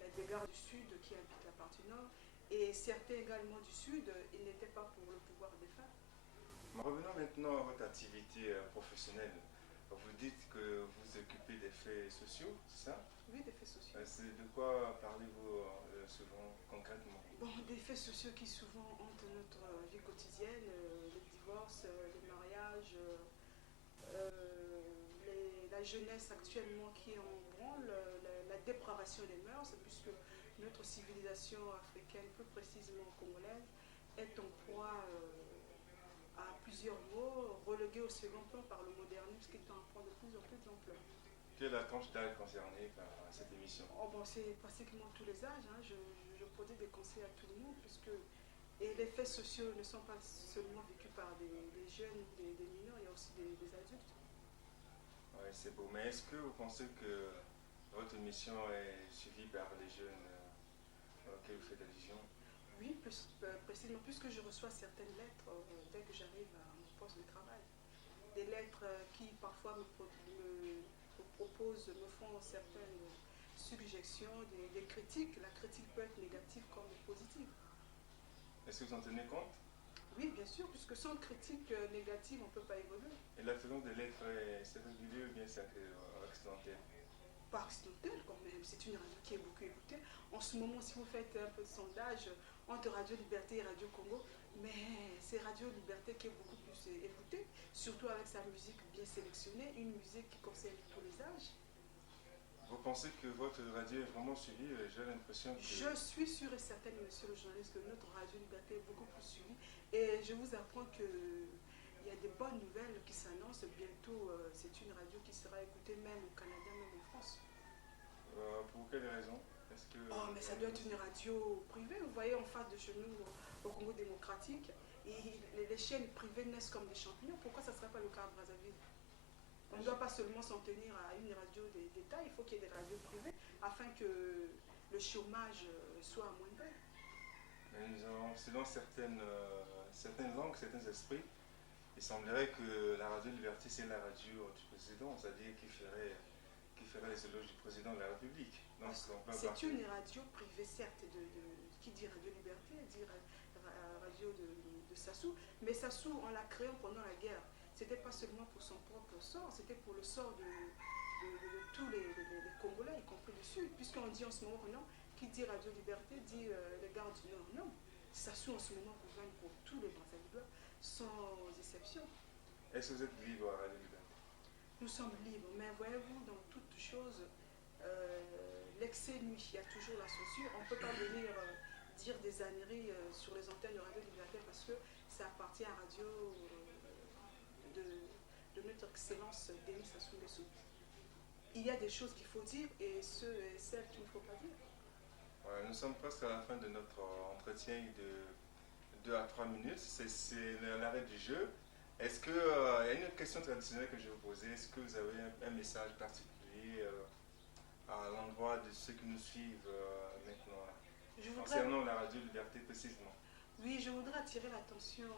y a des gars du Sud qui habitent la partie nord. Et certains également du Sud, ils n'étaient pas pour le pouvoir défunt. Revenons maintenant à votre activité professionnelle. Vous dites que vous vous occupez des faits sociaux, c'est ça? Oui, des faits sociaux. De quoi parlez-vous souvent, concrètement? Bon, des faits sociaux qui souvent hantent notre vie quotidienne, les divorces, les mariages, la jeunesse actuellement qui est en branle, la dépravation des mœurs, puisque notre civilisation africaine, plus précisément congolaise, est en proie à plusieurs maux, reléguée au second plan par le modernisme qui est en prend de plus en plus d'ampleur. Quelle est la tranche d'âge concernée par cette émission? C'est pratiquement tous les âges. Je prodigue des conseils à tout le monde, et les faits sociaux ne sont pas seulement vécus par des jeunes, des mineurs, il y a aussi des adultes. Oui, c'est beau. Mais est-ce que vous pensez que votre émission est suivie par les jeunes auxquels vous faites allusion? Oui, précisément, puisque je reçois certaines lettres dès que j'arrive à mon poste de travail. Des lettres qui parfois me font certaines suggestions, des critiques. La critique peut être négative comme positive. Est-ce que vous en tenez compte? Oui, bien sûr, puisque sans critique négative, on ne peut pas évoluer. Et la façon de l'être, c'est régulier ou bien c'est accidentel? Pas accidentel quand même, c'est une radio qui est beaucoup écoutée. En ce moment, si vous faites un peu de sondage entre Radio Liberté et Radio Congo, mais c'est Radio Liberté qui est beaucoup plus écoutée, surtout avec sa musique bien sélectionnée, une musique qui concerne tous les âges. Vous pensez que votre radio est vraiment suivie? J'ai l'impression que... Je suis sûre et certaine, monsieur le journaliste, que notre Radio Liberté est beaucoup plus suivie. Et je vous apprends qu'il y a des bonnes nouvelles qui s'annoncent. Bientôt, c'est une radio qui sera écoutée même au Canada, même en France. Pour quelle raison? Oh, mais ça doit être une radio privée. Vous voyez, en face de chez nous, au Congo démocratique, et les chaînes privées naissent comme des champignons. Pourquoi ça ne serait pas le cas à Brazzaville? On ne doit pas seulement s'en tenir à une radio d'État, il faut qu'il y ait des radios privées afin que le chômage soit amoindri. Selon certaines langues, certains esprits, il semblerait que la radio Liberté, c'est la radio du président, c'est-à-dire qui ferait les éloges du président de la République. C'est une radio privée, certes, qui dit Radio Liberté, dit radio de Sassou, mais Sassou, en la créant pendant la guerre, c'était pas seulement pour son propre sort, c'était pour le sort de tous les Congolais, y compris du Sud, puisqu'on dit en ce moment, non, qui dit Radio Liberté dit les gardes du Nord. Non, Sassou en ce moment gouverne pour tous les Brazzavillois, sans exception. Est-ce que vous êtes libre à Radio Liberté? Nous sommes libres, mais voyez-vous, dans toute chose, l'excès nuit, il y a toujours la censure. On ne peut pas venir dire des âneries sur les antennes de Radio Liberté parce que ça appartient à Radio de notre excellence Denis Sassou Nguesso. Il y a des choses qu'il faut dire et celles qu'il ne faut pas dire. Ouais, nous sommes presque à la fin de notre entretien de 2 à 3 minutes. C'est l'arrêt du jeu. Est-ce que, il y a une question traditionnelle que je vais vous poser. Est-ce que vous avez un message particulier à l'endroit de ceux qui nous suivent maintenant, concernant la Radio Liberté précisément? Oui, je voudrais attirer l'attention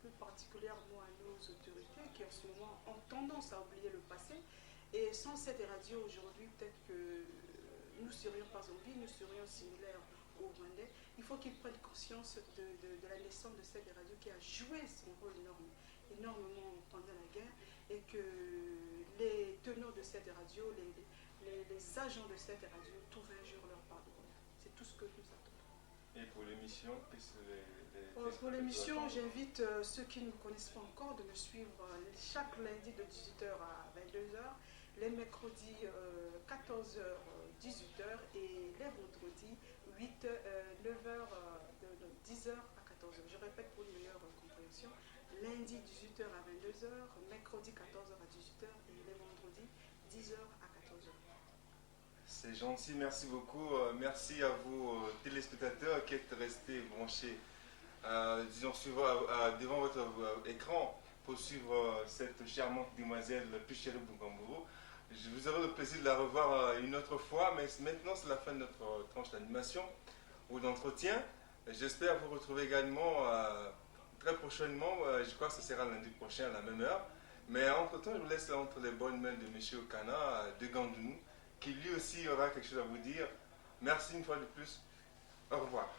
plus particulièrement à nos autorités qui en ce moment ont tendance à oublier le passé. Et sans cette radio aujourd'hui, peut-être que nous ne serions pas en vie, nous serions similaires aux Rwandais. Il faut qu'ils prennent conscience de la naissance de cette radio qui a joué son rôle énormément pendant la guerre et que les tenants de cette radio, les agents de cette radio trouvent un jour leur part de bonheur. C'est tout ce que nous attendons. Et pour l'émission, pour l'émission, j'invite ceux qui ne me connaissent pas encore de me suivre chaque lundi de 18h à 22h, les mercredis 14h, 18h et les vendredis 9h, 10h à 14h. Je répète pour une meilleure compréhension, lundi 18h à 22h, mercredi 14h à 18h et les vendredis 10h à 14h. C'est gentil, merci beaucoup. Merci à vous téléspectateurs qui êtes restés branchés devant votre écran pour suivre cette charmante demoiselle Pichéré Bungamburu. Vous aurez le plaisir de la revoir une autre fois, mais maintenant c'est la fin de notre tranche d'animation ou d'entretien. J'espère vous retrouver également très prochainement. Je crois que ce sera lundi prochain à la même heure. Mais entre-temps, je vous laisse entre les bonnes mains de M. Okana de Gandounou, qui lui aussi aura quelque chose à vous dire. Merci une fois de plus. Au revoir.